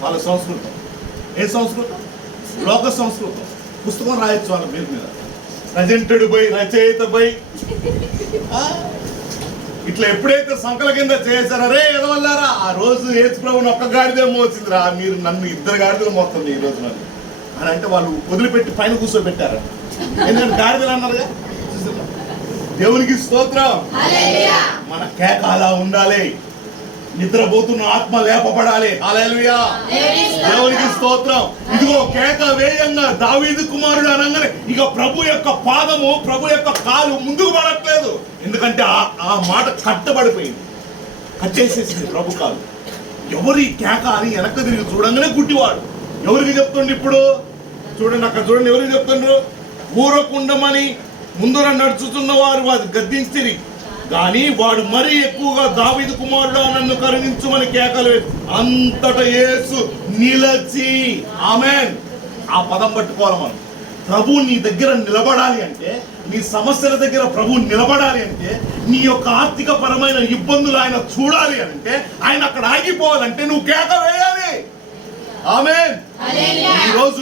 వాళ్ళ సంస్కృతం ఏ సంస్కృతం? లోక సంస్కృతం. పుస్తకం రాయొచ్చు వాళ్ళ పేరు మీద, రచయితుడు బై, రచయిత బై. ఇట్లా ఎప్పుడైతే సంకల కింద చేశారా? రే ఎదవల్లారా, ఆ రోజు యేసు ప్రభువుని ఒక్క గాడిదే మోసిందిరా, మీరు నన్ను 2 గాడిదలు మోస్తుంది ఈ రోజు నన్ను అని అంటే వాళ్ళు వదిలిపెట్టి పైన కూర్చోబెట్టారు. ఎందుకంటే గాడిదలు అన్నారుగా. దేవునికి స్తోత్రం. మన కేక అలా ఉండాలి. నిద్రపోతున్న ఆత్మ లేపబడాలి. హల్లెలూయా. దేవునికి స్తోత్రం. ఇదిగో కేక వేయంగా దావీదు కుమారుడు అనగానే ఇక ప్రభు యొక్క పాదము, ప్రభు యొక్క కాలు ముందుకు పడట్లేదు. ఎందుకంటే ఆ మాట కట్టబడిపోయింది, కట్టేసేసింది ప్రభు కాలు. ఎవరి కేక అని వెనక్కి తిరిగి చూడంగానే గుడ్డివాడు. ఎవరికి చెప్తుండ్రు ఇప్పుడు? చూడండి అక్కడ చూడండి, ఎవరికి చెప్తుండ్రు? ఊరకుండమని ముందర నడుచుతున్న వారు అది గద్దించిరి. కానీ వాడు మరీ ఎక్కువగా దావీదు కుమారుడా నన్ను కరుణించుమని కేకలు వేసి అంతటా యేసు నిలచి. ఆమేన్. ఆ పదం పట్టుకోవాలి మనం. ప్రభు నీ దగ్గర నిలబడాలి అంటే, నీ సమస్యల దగ్గర ప్రభు నిలబడాలి అంటే, నీ యొక్క ఆర్థిక పరమైన ఇబ్బందులు ఆయన చూడాలి అంటే, ఆయన అక్కడ ఆగిపోవాలంటే నువ్వు కేక వేయాలి. ఆమేన్. ఈ రోజు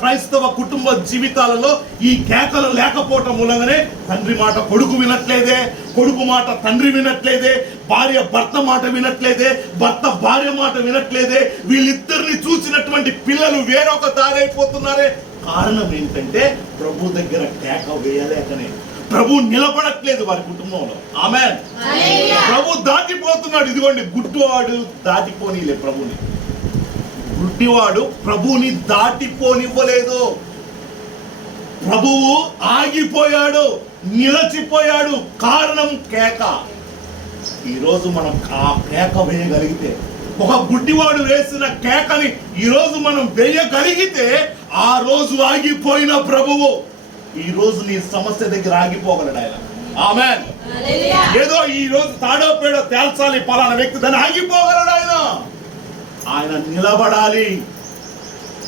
క్రైస్తవ కుటుంబ జీవితాలలో ఈ కేకలు లేకపోవటం మూలంగానే తండ్రి మాట కొడుకు వినట్లేదే, కొడుకు మాట తండ్రి వినట్లేదే, భార్య భర్త మాట వినట్లేదే, భర్త భార్య మాట వినట్లేదే, వీళ్ళిద్దరిని చూసినటువంటి పిల్లలు వేరొక దారైపోతున్నారే. కారణం ఏంటంటే ప్రభు దగ్గర కేక వేయలేకనే. ప్రభు నిలబడట్లేదు వారి కుటుంబంలో. ఆమేన్. ప్రభు దాటిపోతున్నాడు. ఇదిగోండి, గుడ్డివాడు దాటిపోనీలే ప్రభుని. గుడ్డివాడు ప్రభువుని దాటిపోనివ్వలేదు. ప్రభువు ఆగిపోయాడు, నిలచిపోయాడు. కారణం కేక. ఈరోజు మనం ఆ కేక వేయగలిగితే, ఒక గుడ్డివాడు వేసిన కేకని ఈరోజు మనం వేయగలిగితే, ఆ రోజు ఆగిపోయిన ప్రభువు ఈ రోజు నీ సమస్య దగ్గర ఆగిపోగలడు ఆయన. ఆమేన్. ఏదో ఈ రోజు తాడో పేడో తేల్చాలి పలానా వ్యక్తి, దాన్ని ఆగిపోగలడు ఆయన. ఆయన నిలబడాలి.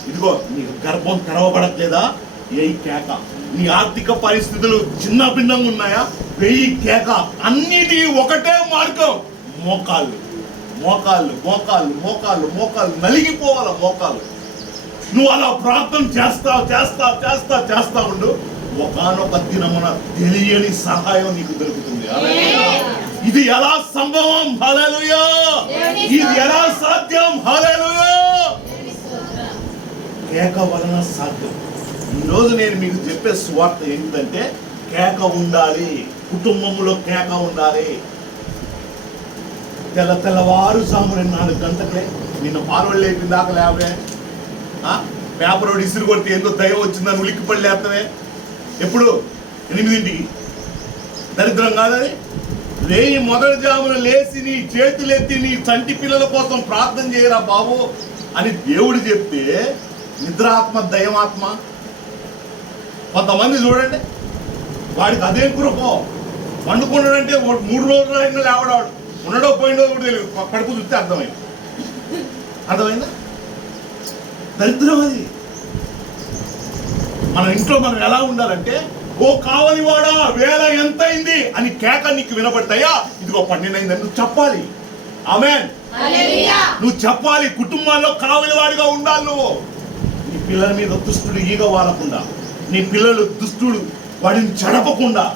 ఇదిగో నీకు గర్భం తెరవబడట్లేదా? ఏయి కేక. నీ ఆర్థిక పరిస్థితులు చిన్న భిన్నంగా ఉన్నాయా? వెయ్యి కేక. అన్నిటి ఒకటే మార్గం, మోకాళ్ళు మోకాళ్ళు మోకాళ్ళు మోకాళ్ళు మోకాళ్ళు నలిగిపోవాలి మోకాళ్ళు. నువ్వు అలా ప్రార్థన చేస్తా ఉండు. ఒకానొక దినమున తెలియని సహాయం నీకు దొరుకుతుంది. ఇది ఎలా సంభవం? హల్లెలూయా. ఇది ఎలా సాధ్యం? హల్లెలూయా. కేక వలన సాధ్యం. ఈరోజు నేను మీకు చెప్పే సువార్త ఏంటంటే, కేక ఉండాలి, కుటుంబంలో కేక ఉండాలి. తెల్లవారుజామున 4 గంటలకే నిన్ను పాల్వళ్ళు అయిపోయింది దాకా లేవే. పేపర్ ఒకటి ఇసురు కొడితే ఎంతో దయ్యం వచ్చిందని ఉలిక్కిపడి లేస్తావే. ఎప్పుడు 8ంటికి. దరిద్రం కాదని రేయి మొదటి జామున లేచి నీ చేతులెత్తి నీ చంటి పిల్లల కోసం ప్రార్థన చేయరా బాబు అని దేవుడు చెప్తే, నిద్రాత్మ దయమాత్మ. కొంతమంది చూడండి, వాడికి అదేం కృపో. వండుకున్నాడంటే 3 రోజులు అయినా లేవడాడు, ఉండడో పోయిండో కూడా తెలియదు. కడుపు చూస్తే అర్థమైందా? దరిద్రం అది. మన ఇంట్లో మనం ఎలా ఉండాలంటే, ఓ కావలి వాడా వేళ ఎంత అయింది అని కేక నీకు వినపడతాయా? ఇదిగో 12 అయిందని నువ్వు చెప్పాలి. ఆమేన్. నువ్వు చెప్పాలి. కుటుంబాల్లో కావలి వాడిగా ఉండాలి నువ్వు. నీ పిల్లల మీద దుష్టుడు ఈగ వాలకుండా, నీ పిల్లలు దుష్టుడు వాడిని చెడపకుండా,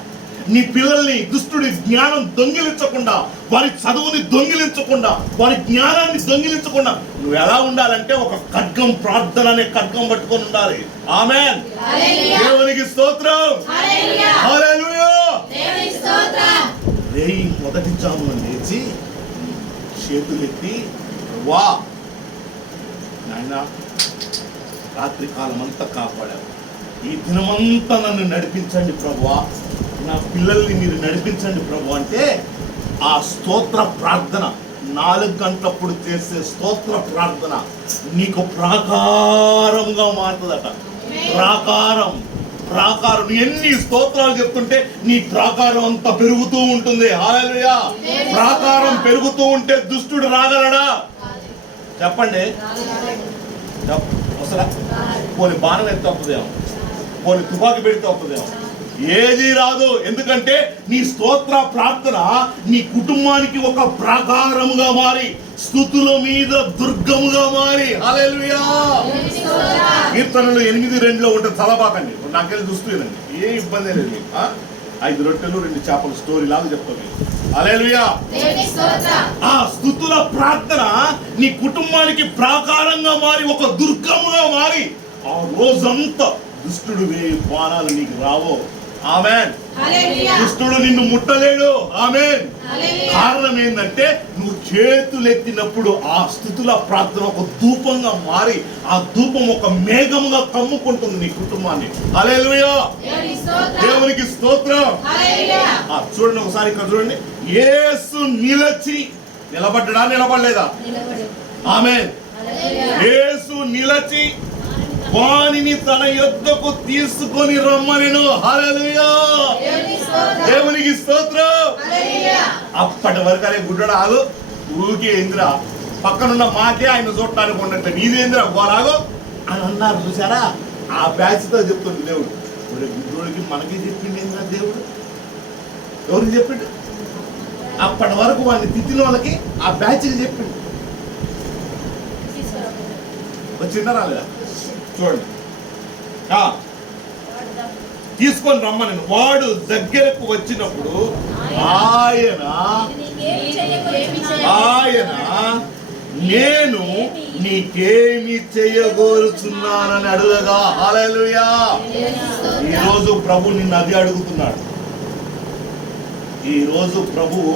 నీ పిల్లల్ని దుష్టుడి జ్ఞానం దొంగిలించకుండా, వారి చదువుని దొంగిలించకుండా, వారి జ్ఞానాన్ని దొంగిలించకుండా నువ్వు ఎలా ఉండాలంటే, ఒక ఖడ్గం, ప్రార్థన అనే ఖడ్గం పట్టుకొని ఉండాలి. ఆమేన్. దేవునికి స్తోత్రం. హల్లెలూయా. రేయి మొదటి జామున లేచి చేతులెత్తి, వా నాయన రాత్రి కాలం అంతా కాపాడావు, ఈ దినమంతా నన్ను నడిపించండి ప్రభువా, నా పిల్లల్ని మీరు నడిపించండి ప్రభు అంటే, ఆ స్తోత్ర ప్రార్థన 4 గంటలప్పుడు చేసే స్తోత్ర ప్రార్థన నీకు ప్రాకారంగా మారుతుందట. ప్రాకారం. ఎన్ని స్తోత్రాలు చెప్తుంటే నీ ప్రాకారం అంతా పెరుగుతూ ఉంటుంది. హల్లెలూయా. ప్రాకారం పెరుగుతూ ఉంటే దుష్టుడు రాగలడా? చెప్పండి. అసలు పోనీ బాణం ఎత్తి వస్తుందేమో, పోనీ తుపాకి పెడితే వస్తుందేమో, ఏది రాదు. ఎందుకంటే నీ స్తోత్ర ప్రార్థన నీ కుటుంబానికి ఒక ప్రాకారముగా మారి, స్తుతుల మీద దుర్గముగా మారి. హల్లెలూయా. కీర్తనలు 8:2 ఉంటుంది, చదవబాకండి. నాకెళ్ళి చూస్తున్నానండి, ఏ ఇబ్బంది లేదు. 5 రొట్టెలు 2 చేపలు స్టోరీ లాగా చెప్తాను. హల్లెలూయా. ఆ స్తుతుల ప్రార్థన నీ కుటుంబానికి ప్రాకారంగా మారి, ఒక దుర్గముగా మారి, ఆ రోజంతా దుష్టుడు వేయి బాణాలు నీకు రావో. ఆమేన్. దుష్టుడు నిన్ను ముట్టలేడు. ఆమేన్. కారణం ఏంటంటే, నువ్వు చేతులెత్తినప్పుడు ఆ స్థుతుల ప్రార్థన ఒక ధూపంగా మారి, ఆ ధూపం ఒక మేఘముగా కమ్ముకుంటుంది నీ కుటుంబాన్ని. హల్లెలూయా. దేవునికి స్తోత్రం. చూడండి ఒకసారి ఇక్కడ చూడండి. యేసు నిలచి నిలబడ్డా, నిలబడలేదా? ఆమేన్. యేసు నిలచి వానిని తన యొద్దకు తీసుకొని రమ్మనెను. హల్లెలూయా, దేవునికి స్తోత్రం. అప్పటి వరకు అరే గుడ్డడు ఆగు, ఊరికే ఇంద్ర పక్కనున్న మాకే ఆయన చూడటానికి ఉండట్లే, నీదేంద్ర గోలాగో అని అన్నారు. చూసారా, ఆ బ్యాచ్ తో చెప్తుంది దేవుడు. గుడ్డోడికి మనకి చెప్పింది ఏంద్ర దేవుడు, ఎవరికి చెప్పిండు? అప్పటి వరకు వాడిని తిట్టిన వాళ్ళకి ఆ బ్యాచ్కి చెప్పిండు. వచ్చిందా రాలేదా చూడండి. తీసుకొని రమ్మని వాడు దగ్గరకు వచ్చినప్పుడు ఆయన నేను నీకేమి చేయగోరుచున్నానని అడుగగా. హల్లెలూయా. ఈరోజు ప్రభు నిన్ను అది అడుగుతున్నాడు. ఈరోజు ప్రభువు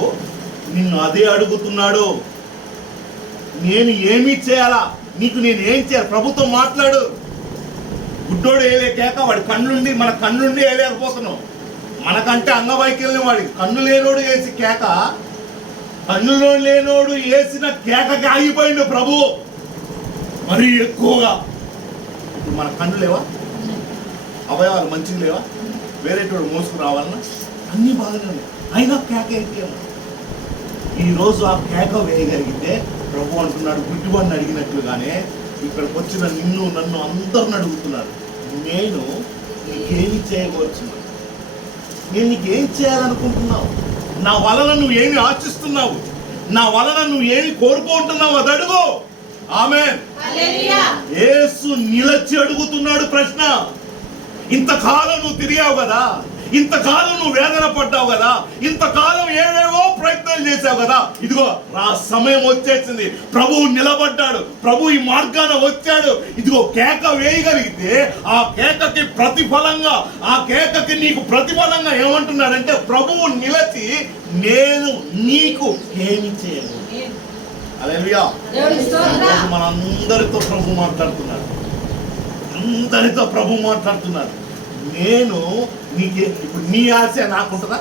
నిన్ను అదే అడుగుతున్నాడు. నేను ఏమి చేయాలా, నీకు నేను ఏం చేయాలి? ప్రభుతో మాట్లాడు. గుడ్డోడు వేయలేక వాడి కన్నుండి మన కన్నుండి వేయలేకపోతున్నాం. మనకంటే అంగవైకల్యం వాడి కన్ను లేనోడు వేసి కేక, కన్నులో లేనోడు వేసిన కేకకి ఆగిపోయిండు ప్రభు మరీ ఎక్కువగా. ఇప్పుడు మన కన్ను లేవా, అవయవాలు మంచిగా లేవా, వేరేటోడు మోసుకు రావాలన్నా అన్నీ బాగానే ఉన్నాయి, అయినా కేక ఏంటి? ఈరోజు ఆ కేక వేయగలిగితే ప్రభు అంటున్నాడు, గుడ్డివాడిని అడిగినట్లుగానే ఇక్కడికి వచ్చిన నిన్ను నన్ను అందరిని అడుగుతున్నాడు, నేను నీకేమి చేయకూర్చున్నాను, నేను నీకేం చేయాలనుకుంటున్నావు, నా వలన నువ్వు ఏమి ఆశిస్తున్నావు, నా వలన నువ్వు ఏమి కోరుకుంటున్నావు అది అడుగు. ఆమేన్. యేసు నిలచి అడుగుతున్నాడు ప్రశ్న. ఇంతకాలం నువ్వు తిరిగావు కదా, ఇంతకాలం నువ్వు వేదన పడ్డావు కదా, ఇంతకాలం ఏవేవో ప్రయత్నాలు చేసావు కదా, ఇదిగో ఆ సమయం వచ్చేసింది. ప్రభువు నిలబడ్డాడు, ప్రభు ఈ మార్గాన వచ్చాడు. ఇదిగో కేక వేయగలిగితే ఆ కేకకి ప్రతిఫలంగా, ఆ కేకకి నీకు ప్రతిఫలంగా ఏమంటున్నాడంటే ప్రభువు నిలచి నేను నీకు ఏమి చేయను. హల్లెలూయా. మనందరితో ప్రభు మాట్లాడుతున్నాడు, అందరితో ప్రభు మాట్లాడుతున్నాడు. నేను నీకే, ఇప్పుడు నీ ఆశ నాకుంటుందా?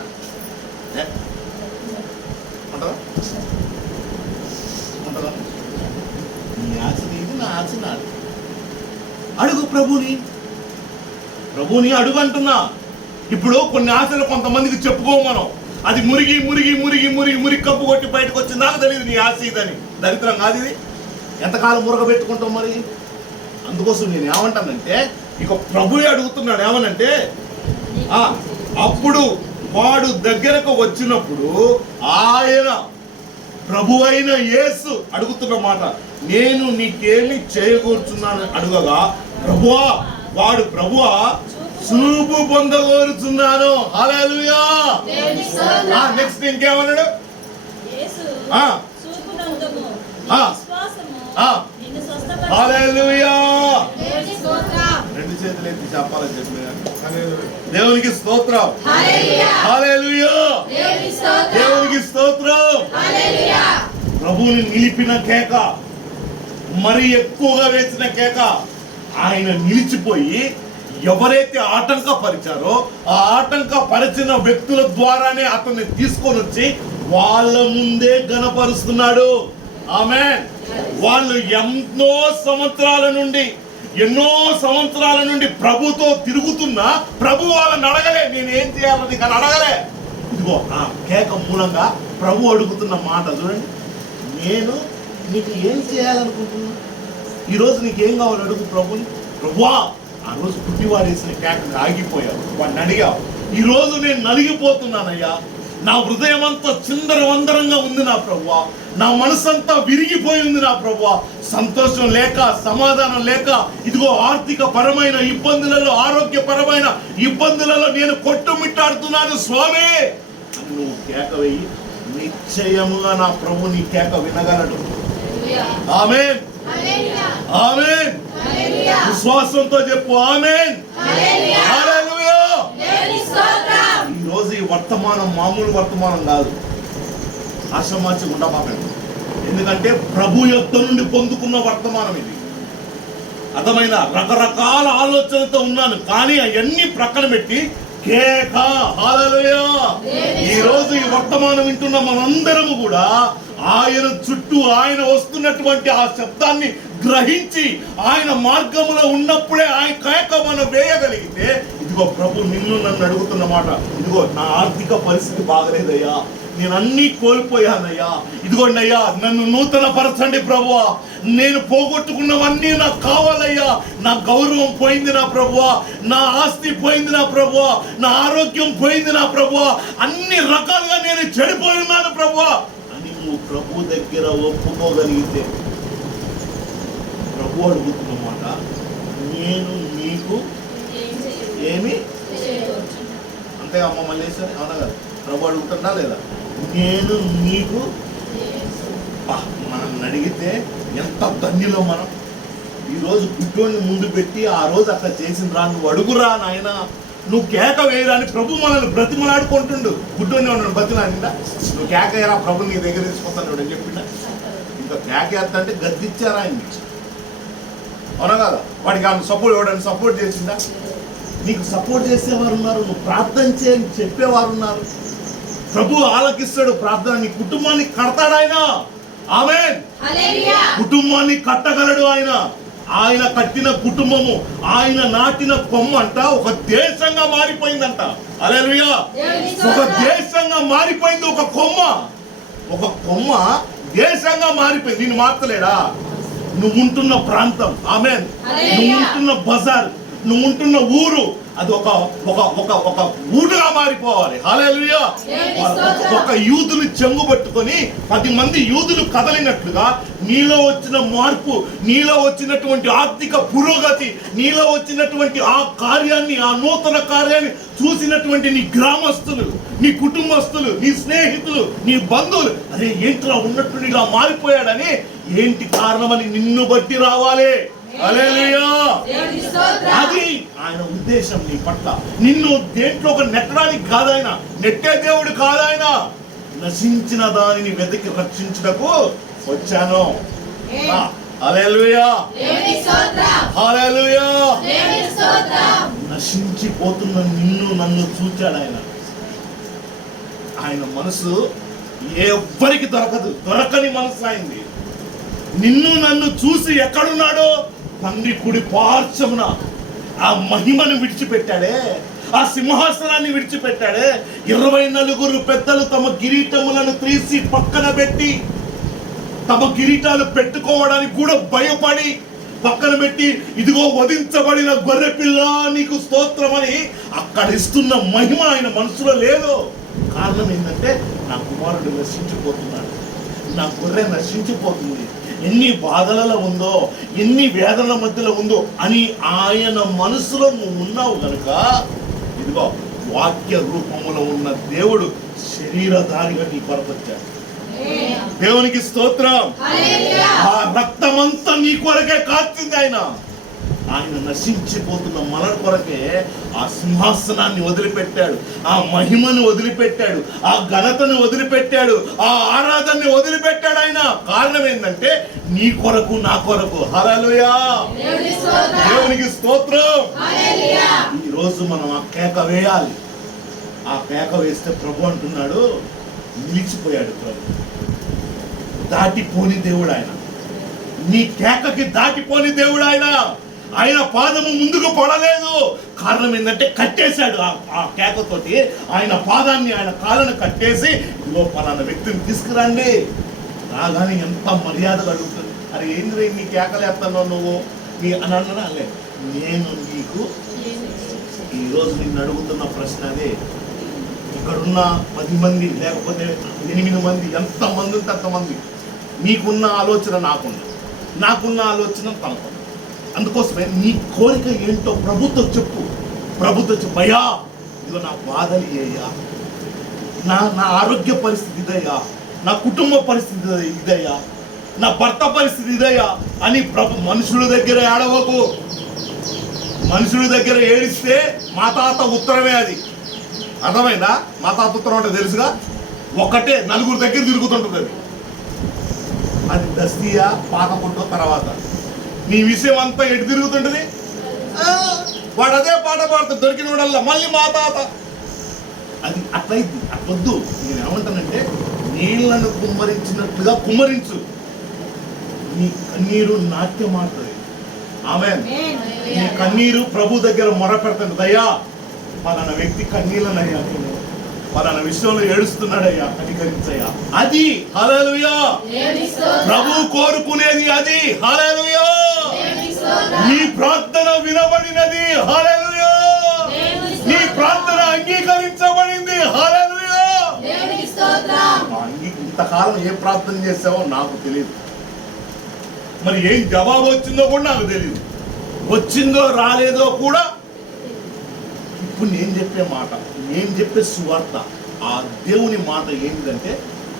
ఉంటుందా? ఉంటుందా? నీ ఆశ నీది, నా ఆశ నాది. అడుగు ప్రభుని, ప్రభుని అడుగు అంటున్నా. ఇప్పుడు కొన్ని ఆశలు కొంతమందికి చెప్పుకోము మనం, అది మురిగి మురిగి మురిగి మురిగి మురిగి కప్పు కొట్టి బయటకు వచ్చింది, నాకు తెలియదు నీ ఆశ ఇదని. దరిద్రం కాదు ఇది. ఎంతకాలం మురగబెట్టుకుంటాం మరి? అందుకోసం నేను ఏమంటానంటే, ఇక ప్రభువే అడుగుతున్నాడు. ఏమనంటే, అప్పుడు వాడు దగ్గరకు వచ్చినప్పుడు ఆయన ప్రభు అయిన యేసు అడుగుతున్న మాట, నేను నీకేమి చేయకూర్చున్నాను అడుగగా, ప్రభువా, వాడు ప్రభువా చూపు పొందగోరుచున్నాను. హల్లెలూయా. నెక్స్ట్ ఇంకేమన్నాడు? హల్లెలూయా. రెండు చేతులు ఎత్తి చెప్పాలని చెప్పి దేవునికి స్తోత్రం. హల్లెలూయా. దేవునికి స్తోత్రం. ప్రభువుని నిలిపిన కేక, మరి ఎక్కువగా వేసిన కేక. ఆయన నిలిచిపోయి ఎవరైతే ఆటంకపరిచారో ఆ ఆటంకపరిచిన వ్యక్తుల ద్వారానే అతన్ని తీసుకొని వచ్చి వాళ్ళ ముందే గణపరుస్తున్నాడు. ఆమేన్. వాళ్ళు ఎన్నో సంవత్సరాల నుండి ప్రభుతో తిరుగుతున్నా ప్రభు వాళ్ళని అడగలే, నేనేం చేయాలని కానీ అడగలే. ఇదిగో ఆ కేక మూలంగా ప్రభు అడుగుతున్న మాట చూడండి, నేను నీకు ఏం చేయాలనుకుంటున్నా, ఈరోజు నీకేం కావాలి అడుగు ప్రభుని. ప్రభువా, ఆ రోజు పుట్టివాడు వేసిన కేకకు ఆగిపోయావు, వాడిని అడిగావు. ఈరోజు నేను నలిగిపోతున్నానయ్యా, నా హృదయం అంతా చిందరవందరంగా ఉంది నా ప్రభువా, నా మనసంతా విరిగిపోయి ఉంది నా ప్రభువా, సంతోషం లేక, సమాధానం లేక, ఇదిగో ఆర్థిక పరమైన ఇబ్బందులలో, ఆరోగ్యపరమైన ఇబ్బందులలో నేను కొట్టుమిట్టాడుతున్నాను స్వామి అని నువ్వు కేక వేయి. నిశ్చయముగా నా ప్రభు నీ కేక వినగలడు. ఆమేన్. ఆమేన్. విశ్వాసంతో చెప్పు ఆమేన్. హల్లెలూయా. ఈ రోజు ఈ వర్తమానం మామూలు వర్తమానం కాదు, ఆశమాచి ఉండబాకండి. ఎందుకంటే ప్రభు యొద్ద నుండి పొందుకున్న వర్తమానం ఇది. అర్థమైనా? రకరకాల ఆలోచనతో ఉన్నాను, కానీ అవన్నీ ప్రక్కన పెట్టి కేక. హల్లెలూయా. ఈ రోజు ఈ వర్తమానం వింటున్న మనందరము కూడా ఆయన చుట్టూ ఆయన వస్తున్నటువంటి ఆ శబ్దాన్ని గ్రహించి ఆయన మార్గంలో ఉన్నప్పుడే ఆయన కేక మనం వేయగలిగితే, ఇదిగో ప్రభు నిన్ను నన్ను అడుగుతున్న మాట, ఇదిగో నా ఆర్థిక పరిస్థితి బాగలేదయ్యా, నేను అన్నీ కోల్పోయానయ్యా, ఇదిగోండి అయ్యా నన్ను నూతన పరచండి ప్రభువా, నేను పోగొట్టుకున్నవన్నీ నాకు కావాలయ్యా, నా గౌరవం పోయింది నా ప్రభువా, నా ఆస్తి పోయింది నా ప్రభువా, నా ఆరోగ్యం పోయింది నా ప్రభువా, అన్ని రకాలుగా నేను చెడిపోయి ఉన్నాను ప్రభువా అని నువ్వు ప్రభు దగ్గర ఒప్పుకోగలిగితే, ప్రభు అడుగుతున్నమాట, నేను నీకు ఏమి అంతే అమ్మ మల్లేశ్వరి అవునా కదా, ప్రభు అడుగుతుందా లేదా, నేను నీకు మనం అడిగితే ఎంత ధన్యులో మనం. ఈరోజు గుడ్డోని ముందు పెట్టి ఆ రోజు అట్లా చేసిన రా, నువ్వు అడుగురా నాయన, నువ్వు కేక వేయరా అని ప్రభు మనల్ని బ్రతిమలాడుకుంటుండు. గుడ్డోని ఉన్నాడు బతిలాడిందా, నువ్వు కేక వేయరా ప్రభు నీ దగ్గర తీసుకొస్తాను అని చెప్పిండా. ఇంకా కేక వేస్తంటే గద్దిచ్చారా ఆయన్ని, అవునా కదా, వాడికి ఆయన సపోర్ట్ ఇవ్వడానికి సపోర్ట్ చేసిందా. నీకు సపోర్ట్ చేసేవారు ఉన్నారు, నువ్వు ప్రార్థన చేయని చెప్పేవారు ఉన్నారు. ప్రభు ఆలకిస్తాడు ప్రార్థన, నీ కుటుంబాన్ని కడతాడు ఆయన. ఆమేన్. కుటుంబాన్ని కట్టగలడు ఆయన. ఆయన కట్టిన కుటుంబము, ఆయన నాటిన కొమ్మ అంట ఒక దేశంగా మారిపోయిందంట. హల్లెలూయా. ఒక దేశంగా మారిపోయింది ఒక కొమ్మ. ఒక కొమ్మ దేశంగా మారిపోయింది. నేను మార్చలేడా, నువ్వు ఉంటున్న ప్రాంతం, ఆమేన్, నువ్వు ఉంటున్న బజార్, నువ్వు ఉంటున్న ఊరు, అది ఒక ఒక ఒక ఒక ఊరుగా మారిపోవాలి. హల్లెలూయా. ఒక యూదుని చెంగు పట్టుకొని 10 మంది యూదులు కదలినట్లుగా నీలో వచ్చిన మార్పు, నీలో వచ్చినటువంటి ఆర్థిక పురోగతి, నీలో వచ్చినటువంటి ఆ కార్యాన్ని, ఆ నూతన కార్యాన్ని చూసినటువంటి నీ గ్రామస్తులు, నీ కుటుంబస్తులు, నీ స్నేహితులు, నీ బంధువులు, అరే ఏంట్రా ఉన్నట్టు ఇలా మారిపోయాడని, ఏంటి కారణమని నిన్ను బట్టి రావాలి. హల్లెలూయా. అది ఆయన ఉద్దేశం నీ పట్ల. నిన్ను దేంట్లో ఒక నెట్టడానికి కాదాయన, నెట్టే దేవుడు కాదాయన, నశించిన దానిని వెతికి రక్షించుటకు వచ్చాను. హల్లెలూయా. హల్లెలూయా. నశించిపోతున్న నిన్ను నన్ను చూచాడు ఆయన. ఆయన మనసు ఎవ్వరికి దొరకని మనసు అయింది. నిన్ను నన్ను చూసి ఎక్కడున్నాడో తండ్రి కుడి పార్శ్వమున ఆ మహిమను విడిచిపెట్టాడే, ఆ సింహాసనాన్ని విడిచిపెట్టాడే. 24 పెద్దలు తమ కిరీటములను తీసి పక్కన పెట్టి, తమ కిరీటాలు పెట్టుకోవడానికి కూడా భయపడి పక్కన పెట్టి, ఇదిగో వధించబడిన గొర్రె పిల్ల నీకు స్తోత్రమని అక్కడ ఇస్తున్న మహిమ ఆయన మనసులో లేదు. కారణం ఏంటంటే, నా కుమారుడు నశించిపోతున్నాడు, నా గొర్రె నశించిపోతుంది, ఎన్ని బాధలలో ఉందో, ఎన్ని వేదనల మధ్యలో ఉందో అని ఆయన మనసులో నువ్వు ఉన్నావు కనుక, ఇదిగో వాక్య రూపములో ఉన్న దేవుడు శరీరధారిగా నీ కొరకొచ్చాడు. దేవునికి స్తోత్రం. ఆ రక్తమంతా నీ కొరకే కాచింది ఆయన. ఆయన నశించిపోతున్న మన కొరకే ఆ సింహాసనాన్ని వదిలిపెట్టాడు, ఆ మహిమను వదిలిపెట్టాడు, ఆ ఘనతను వదిలిపెట్టాడు, ఆ ఆరాధనని వదిలిపెట్టాడు ఆయన. కారణం ఏంటంటే నీ కొరకు, నా కొరకు. హల్లెలూయా. దేవునికి స్తోత్రం. ఈ రోజు మనం ఆ కేక వేయాలి. ఆ కేక వేస్తే ప్రభు అంటున్నాడు, నిలిచిపోయాడు ప్రభు. దాటిపోని దేవుడు ఆయన. నీ కేకకి దాటిపోని దేవుడు ఆయన. ఆయన పాదము ముందుకు పడలేదు. కారణం ఏంటంటే కట్టేశాడు. ఆ కేకతోటి ఆయన పాదాన్ని, ఆయన కాళ్ళను కట్టేసి, ఇదిగో పలానా వ్యక్తిని తీసుకురండి. రాగానే ఎంత మర్యాదగా అడుగుతుంది, అరే ఏంద్రీ నీ కేకలేస్తానో నువ్వు నీ అని అన్నాలే. నేను నీకు ఈరోజు నిన్ను అడుగుతున్న ప్రశ్న అదే. ఇక్కడున్న 10 మంది లేకపోతే 8 మంది, ఎంతమంది ఉంటే అంతమంది, నీకున్న ఆలోచన నాకున్న ఆలోచన తనకు. అందుకోసమే నీ కోరిక ఏంటో ప్రభుతో చెప్పు. అయ్యా ఇదిగో నా బాధలు అయ్యా, నా ఆరోగ్య పరిస్థితి ఇదయ్యా, నా కుటుంబ పరిస్థితి ఇదయ్యా, నా భర్త పరిస్థితి ఇదయ్యా అని ప్రభు. మనుషుల దగ్గర ఏడవకు. మనుషుల దగ్గర ఏడిస్తే మా తాత ఉత్తరమే అది. అర్థమైందా? మా తాత ఉత్తరం అంటే తెలుసుగా, ఒకటే 4 దగ్గర తిరుగుతుంటుంది అది. అది దస్తీయా పాత పుట్టిన తర్వాత నీ విషయం అంతా ఎటు తిరుగుతుంటది. వాడు అదే పాట పాడుతుంది దొరికిన వాడల్లా, మళ్ళీ మా తాత. అది అట్లయిద్ది. అట్లొద్దు. నేను ఏమంటానంటే, నీళ్లను కుమ్మరించినట్లుగా కుమ్మరించు. నీ కన్నీరు నాట్యమాడుతుంది. ఆమేన్. నీ కన్నీరు ప్రభు దగ్గర మొరపెడుతుంది. దయ్యా పలానా వ్యక్తి కన్నీళ్ళనయ్యా, నేను పలానా విషయంలో ఏడుస్తున్నాడయ్యా, కనికరించయ్యా. అది హల్లెలూయా. ప్రభు కోరుకునేది అది. హల్లెలూయా. నీ ప్రార్థన వినబడినది. హల్లెలూయా. నీ ప్రార్థన అంగీకరించబడింది. హల్లెలూయా. ఇంతకాలం ఏ ప్రార్థన చేసావో నాకు తెలియదు, మరి ఏం జవాబు వచ్చిందో కూడా నాకు తెలియదు. వచ్చిందో రాలేదో కూడా ఇప్పుడు నేను చెప్పే మాట, నేను చెప్పే సువార్త, ఆ దేవుని మాట ఏంటంటే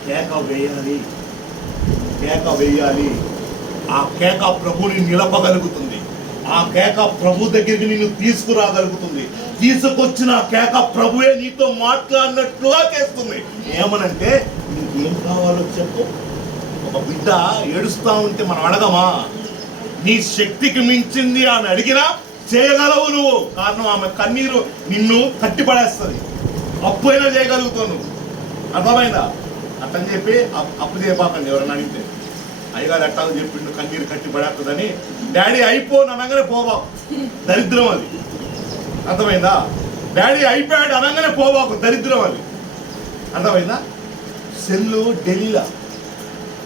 కేక వేయాలి, కేక వేయాలి. ఆ కేక ప్రభుని నిలపగలుగుతుంది. ఆ కేక ప్రభు దగ్గరికి నిన్ను తీసుకురాగలుగుతుంది. తీసుకొచ్చిన కేక ప్రభువే నీతో మాట్లాడినట్లుగా చేస్తుంది. ఏమనంటే నీకేం కావాలో చెప్పు. ఒక బిడ్డ ఏడుస్తా ఉంటే మనం అడగమా? నీ శక్తికి మించింది అని అడిగినా చేయగలవు నువ్వు. కారణం ఆమె కన్నీరు నిన్ను కట్టిపడేస్తుంది. అప్పు అయినా చేయగలుగుతావు నువ్వు. అర్థమైందా? అట్లని చెప్పి అప్పు చేయబాకండి. ఎవరైనా అడిగితే అయ్యగారు ఎట్టాలో చెప్పిండు కన్నీరు కట్టి పడేస్తుందని. డాడీ అయిపోను అనగానే పోబాకు, దరిద్రం అది. అర్థమైందా? డాడీ అయిపోయాడు అనగానే పోబాకు, దరిద్రం అది. అర్థమైందా? సెల్లు ఢిల్లీలా,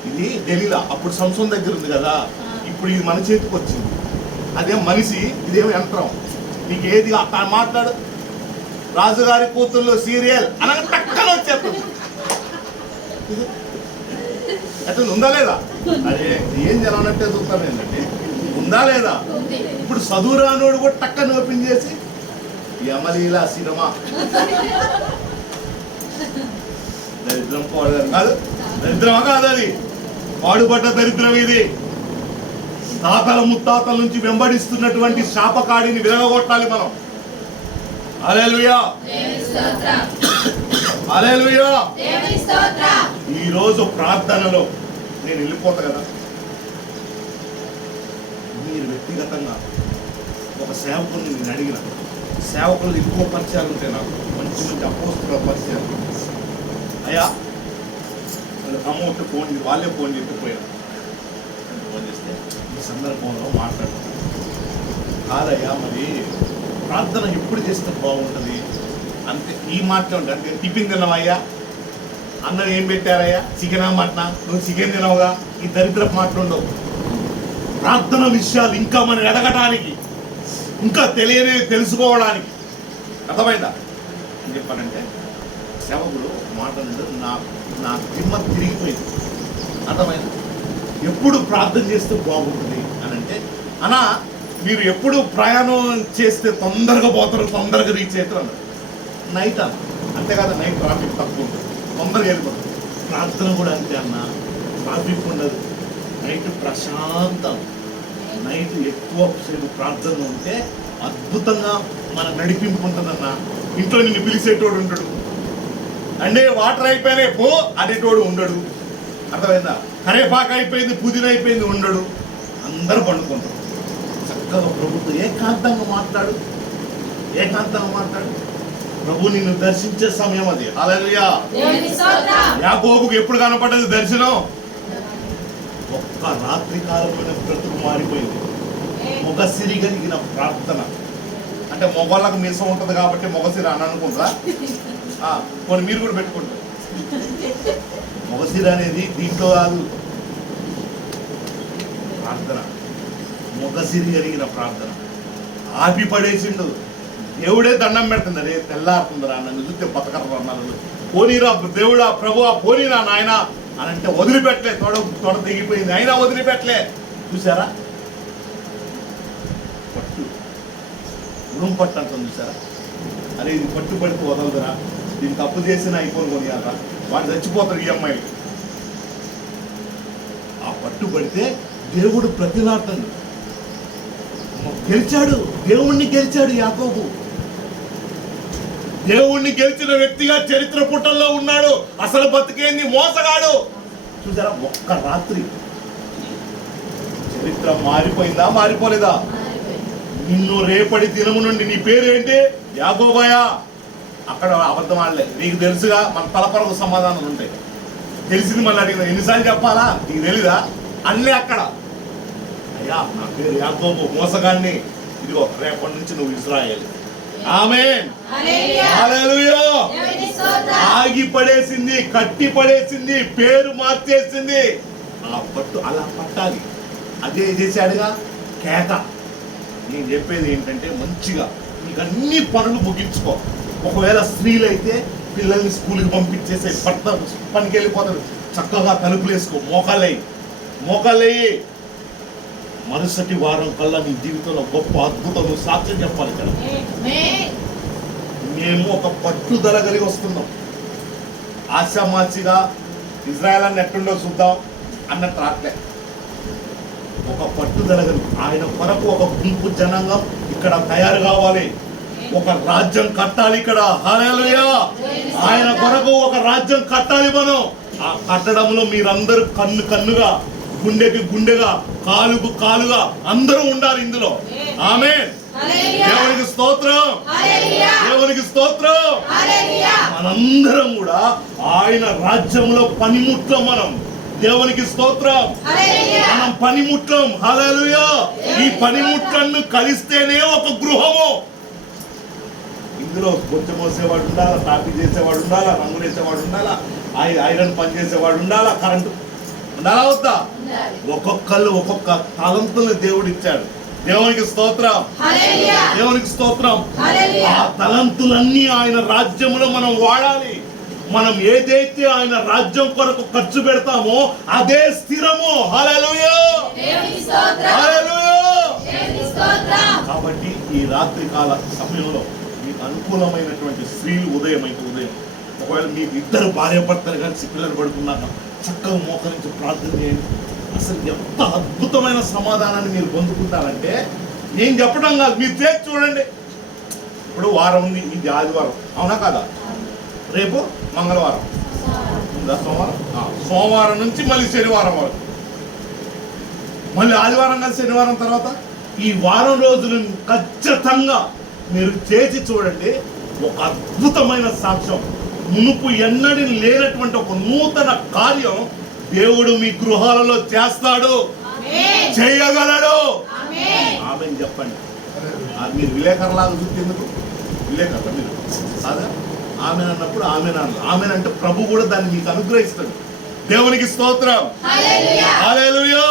ఇది ఢిల్లీలా. అప్పుడు సంసోన్ దగ్గర ఉంది కదా, ఇప్పుడు ఇది మన చేతికి వచ్చింది. అదేం మనిషి, ఇదేమో యంత్రం. నీకు ఏది అక్కడ మాట్లాడు, రాజుగారి కూతుర్లు సీరియల్ అనగా టక్కన వచ్చేస్తుంది. అట్లా ఉందా లేదా? అరే ఏం జరగనట్టే చూస్తాను ఏంటంటే, ఉందా లేదా? ఇప్పుడు చదువు రానోడు కూడా టక్కన ఓపెన్ చేసి యమలీలా సినిమా. దరిద్రం కాదు, దరిద్రమా కాదు, అది పాడుపడ్డ దరిద్రం. ఇది తాతల ముత్తాతల నుంచి వెంబడిస్తున్నటువంటి శాపకాడిని విరగొట్టాలి మనం. హల్లెలూయా. హల్లెలూయా. ఈ రోజు ప్రార్థనలో నేను వెళ్ళిపోతా కదా, మీరు వ్యక్తిగతంగా ఒక సేవకుని నేను అడిగిన, సేవకులు ఎక్కువ పరిచయాలు ఉంటాయి నాకు, మంచి మంచి అపోస్తుల పరిచయాలు. అయ్యా వాళ్ళు అమౌంట్ ఫోన్, వాళ్ళే ఫోన్ చెప్పిపోయారు. ఫోన్ చేస్తే ఈ సందర్భంలో మాట్లాడుతున్నాను. కాదయ్యా మరి ప్రార్థన ఎప్పుడు చేస్తే బాగుంటుంది అంతే. ఈ మాట ఉంటుంది అంటే, టిఫిన్ తినవయ్యా, అన్నం ఏం పెట్టారయ్యా, చికెనా మటనా, నువ్వు చికెన్ తినవుగా, ఈ దరిద్ర మాటలు ఉండవు. ప్రార్థన విషయాలు ఇంకా మనం ఎదగటానికి, ఇంకా తెలియని తెలుసుకోవడానికి. అర్థమైందా? ఏం చెప్పానంటే, సేవకుడు మాట్లాడు నా దిమ్మ తిరిగిపోయింది. అర్థమైంది? ఎప్పుడు ప్రార్థన చేస్తే బాగుంటుంది అని అంటే, అన్నా మీరు ఎప్పుడు ప్రయాణం చేస్తే తొందరగా పోతారు, తొందరగా రీచ్ అవుతారు అన్నారు. నైట్ అన్న, అంతేకాదు నైట్ ట్రాఫిక్ తక్కువ ఉంటుంది, తొందరగా వెళ్ళిపోతుంది. ప్రార్థన కూడా అంతే అన్న, ట్రాఫిక్ ఉండదు, నైట్ ప్రశాంతం. నైట్ ఎక్కువ సేపు ప్రార్థన ఉంటే అద్భుతంగా మన నడిపింపు ఉంటుందన్న. ఇంట్లో నిన్ను పిలిచేటోడు ఉండడు, అంటే వాటర్ అయిపోయినాయి పో అనేటోడు ఉండడు. అర్థమైందా? కరేపాకు అయిపోయింది, పుదీనా అయిపోయింది ఉండడు. అందరూ పండుకుంటారు. చక్కగా ప్రభుత్వం ఏకాంతంగా మాట్లాడు, ఏకాంతంగా మాట్లాడు. ప్రభు నిన్ను దర్శించే సమయం అది. హల్లెలూయా. యాకోబుకు ఎప్పుడు కనపడ్డది దర్శనం? ఒక్క రాత్రి కాలంలోనే బ్రతుకు మారిపోయింది. మొగసిరి కలిగిన ప్రార్థన. అంటే మొగళ్ళకు మీసం ఉంటుంది కాబట్టి మొగసిరి అని అనుకుంటా. కొన్ని మీరు కూడా పెట్టుకుంటారు. మొగసిరి అనేది దీంట్లో కాదు, ప్రార్థన మొగసిరి కలిగిన ప్రార్థన. ఆపి పడేసిండు. దేవుడే దండం పెడుతుంది. అరే తెల్లారుతుందిరా, నన్ను చూస్తే బతకరు అన్నారు. పోనీరా దేవుడా, ప్రభు పోనీరా నాయన అని అంటే వదిలిపెట్టలే. తొడ దిగిపోయింది అయినా వదిలిపెట్టలే. చూసారా? పట్టు గుణం పట్టు అంటుంది. చూసారా? అరే ఇది పట్టు పడితే వదలదురా, దీనికి అప్పు చేసిన అయిపోను కొనియాలరా, వాడు చచ్చిపోతారు ఈఎంఐలు. ఆ పట్టు పడితే దేవుడు ప్రతిలాడుతాడు. గెలిచాడు, దేవుణ్ణి గెలిచాడు యాకోబు. దేవుణ్ణి గెలిచిన వ్యక్తిగా చరిత్ర పుటల్లో ఉన్నాడు. అసలు బతికేంది మోసగాడు. చూసారా? ఒక్క రాత్రి చరిత్ర మారిపోయిందా, మారిపోలేదా? నిన్ను రేపటి దినము నుండి నీ పేరేంటి? యాకోబయ్య. అక్కడ అబద్ధం ఆడలే. నీకు తెలుసుగా మన తలపరకు సమాధానాలు ఉంటాయి. తెలిసింది మళ్ళీ అడిగిన ఎన్నిసార్లు చెప్పాలా నీకు తెలీదా అన్నీ అక్కడ. అయ్యా నా పేరు యాకోబు మోసగాన్ని, ఇదిగో రేపటి నుంచి నువ్వు ఇశ్రాయేలు. ఆమేన్ హల్లెలూయా. ఆగి పడేసింది, కట్టి పడేసింది, పేరు మార్చేసింది. ఆ పట్టు అలా పట్టాలి. అదే చేశాడుగా కేక. నేను చెప్పేది ఏంటంటే మంచిగా నీకు అన్ని పనులు ముగించుకో. ఒకవేళ స్త్రీలైతే పిల్లల్ని స్కూల్కి పంపించేసే, భర్త పనికి వెళ్ళిపోతాడు, చక్కగా తలుపులు వేసుకో, మోకాళ్ళయ్యి. మరుసటి వారం కల్లా నీ జీవితంలో గొప్ప అద్భుతం సాక్ష్యం చెప్పాలి. ఇక్కడ మేము ఒక పట్టుదల కలిగి వస్తున్నాం. ఆశామాచిగా ఇజ్రాయెల్ అని ఎట్టుండో చూద్దాం అన్నట్టు రాట్లే. ఒక పట్టుదల కలిగి ఆయన కొరకు ఒక గుంపు జనాంగం ఇక్కడ తయారు కావాలి. ఒక రాజ్యం కట్టాలి ఇక్కడ. హల్లెలూయా. ఆయన కొరకు ఒక రాజ్యం కట్టాలి మనం. ఆ కట్టడంలో మీరందరూ కన్నుగా, గుండెకి గుండెగా, కాలుకు కాలుగా అందరూ ఉండాలి ఇందులో. ఆమేన్. దేవునికి స్తోత్రం, దేవునికి స్తోత్రం. మనందరం కూడా ఆయన రాజ్యంలో పనిముట్లం. మనం దేవునికి స్తోత్రం, మనం పనిముట్లం. హల్లెలూయా. ఈ పనిముట్లను కలిస్తేనే ఒక గృహము. ఇందులో బొచ్చ మోసేవాడు ఉండాలా, టాపీ చేసేవాడు ఉండాలా, రంగులు వేసేవాడు ఉండాలా, ఐరన్ పని చేసేవాడు ఉండాలా, కరెంటు ఉండాలా వద్దా? ఒక్కొక్కళ్ళు ఒక్కొక్క తలంతుల్ని దేవుడు ఇచ్చాడు. దేవునికి స్తోత్రం, దేవునికి స్తోత్రం. ఆ తలంతులన్నీ ఆయన రాజ్యంలో మనం వాడాలి. మనం ఏదైతే ఆయన రాజ్యం కొరకు ఖర్చు పెడతామో అదే స్థిరము. హల్లెలూయా, హల్లెలూయా. కాబట్టి ఈ రాత్రి కాల సమయంలో మీకు అనుకూలమైనటువంటి స్త్రీలు ఉదయం అయితే ఉదయం, ఒకవేళ మీకు ఇద్దరు భార్య భర్తలు కలిసి పిల్లలు పడుకున్నాక చక్కగా మోకరించి ప్రార్థన చేయండి. అసలు ఎంత అద్భుతమైన సమాధానాన్ని మీరు పొందుకుంటారంటే నేను చెప్పడం కాదు, మీరు చేసి చూడండి. ఇప్పుడు వారం ఉంది, ఇది ఆదివారం, అవునా కాదా? రేపు మంగళవారం ఉందా? సోమవారం నుంచి మళ్ళీ శనివారం వరకు, మళ్ళీ ఆదివారం కాదు శనివారం తర్వాత ఈ వారం రోజులు ఖచ్చితంగా మీరు చేసి చూడండి. ఒక అద్భుతమైన సాక్ష్యం, మునుపు ఎన్నడూ లేనటువంటి ఒక నూతన కార్యం దేవుడు మీ గృహాలలో చేస్తాడు, చేయగలడు. ఆమేన్ చెప్పండి. మీరు విలేకరులాగా చూసేందుకు విలేకరు మీరు కాదా? ఆమెన్ అన్నప్పుడు ఆమెన్ అన్నారు. ఆమెన్ అంటే ప్రభు కూడా దాన్ని మీకు అనుగ్రహిస్తాడు. దేవునికి స్తోత్రం, హల్లెలూయా.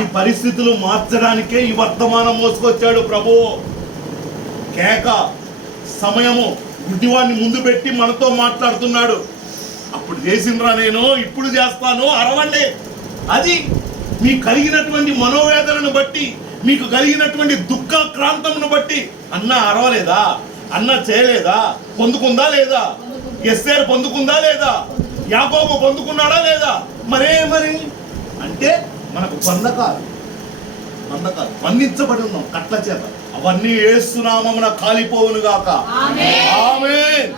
ఈ పరిస్థితులు మార్చడానికే ఈ వర్తమానం మోసుకొచ్చాడు ప్రభు. కేక సమయము, గుడ్డివాడిని ముందు పెట్టి మనతో మాట్లాడుతున్నాడు. అప్పుడు చేసిండ్రా నేను, ఇప్పుడు చేస్తాను, అరవండి. అది మీకు కలిగినటువంటి మనోవేదనను బట్టి, మీకు కలిగినటువంటి దుఃఖ క్రాంతమును బట్టి. అన్న అరవలేదా? అన్న చేయలేదా? పొందుకుందా లేదా? ఎస్తేరు పొందుకుందా లేదా? యాకోబు పొందుకున్నాడా లేదా? మరి అంటే మనకు బంధకాలు బంధించబడి ఉన్నాం కట్ల చేత. అవన్నీ యేసు నామమున కాలిపోవును గాక. ఆమేన్.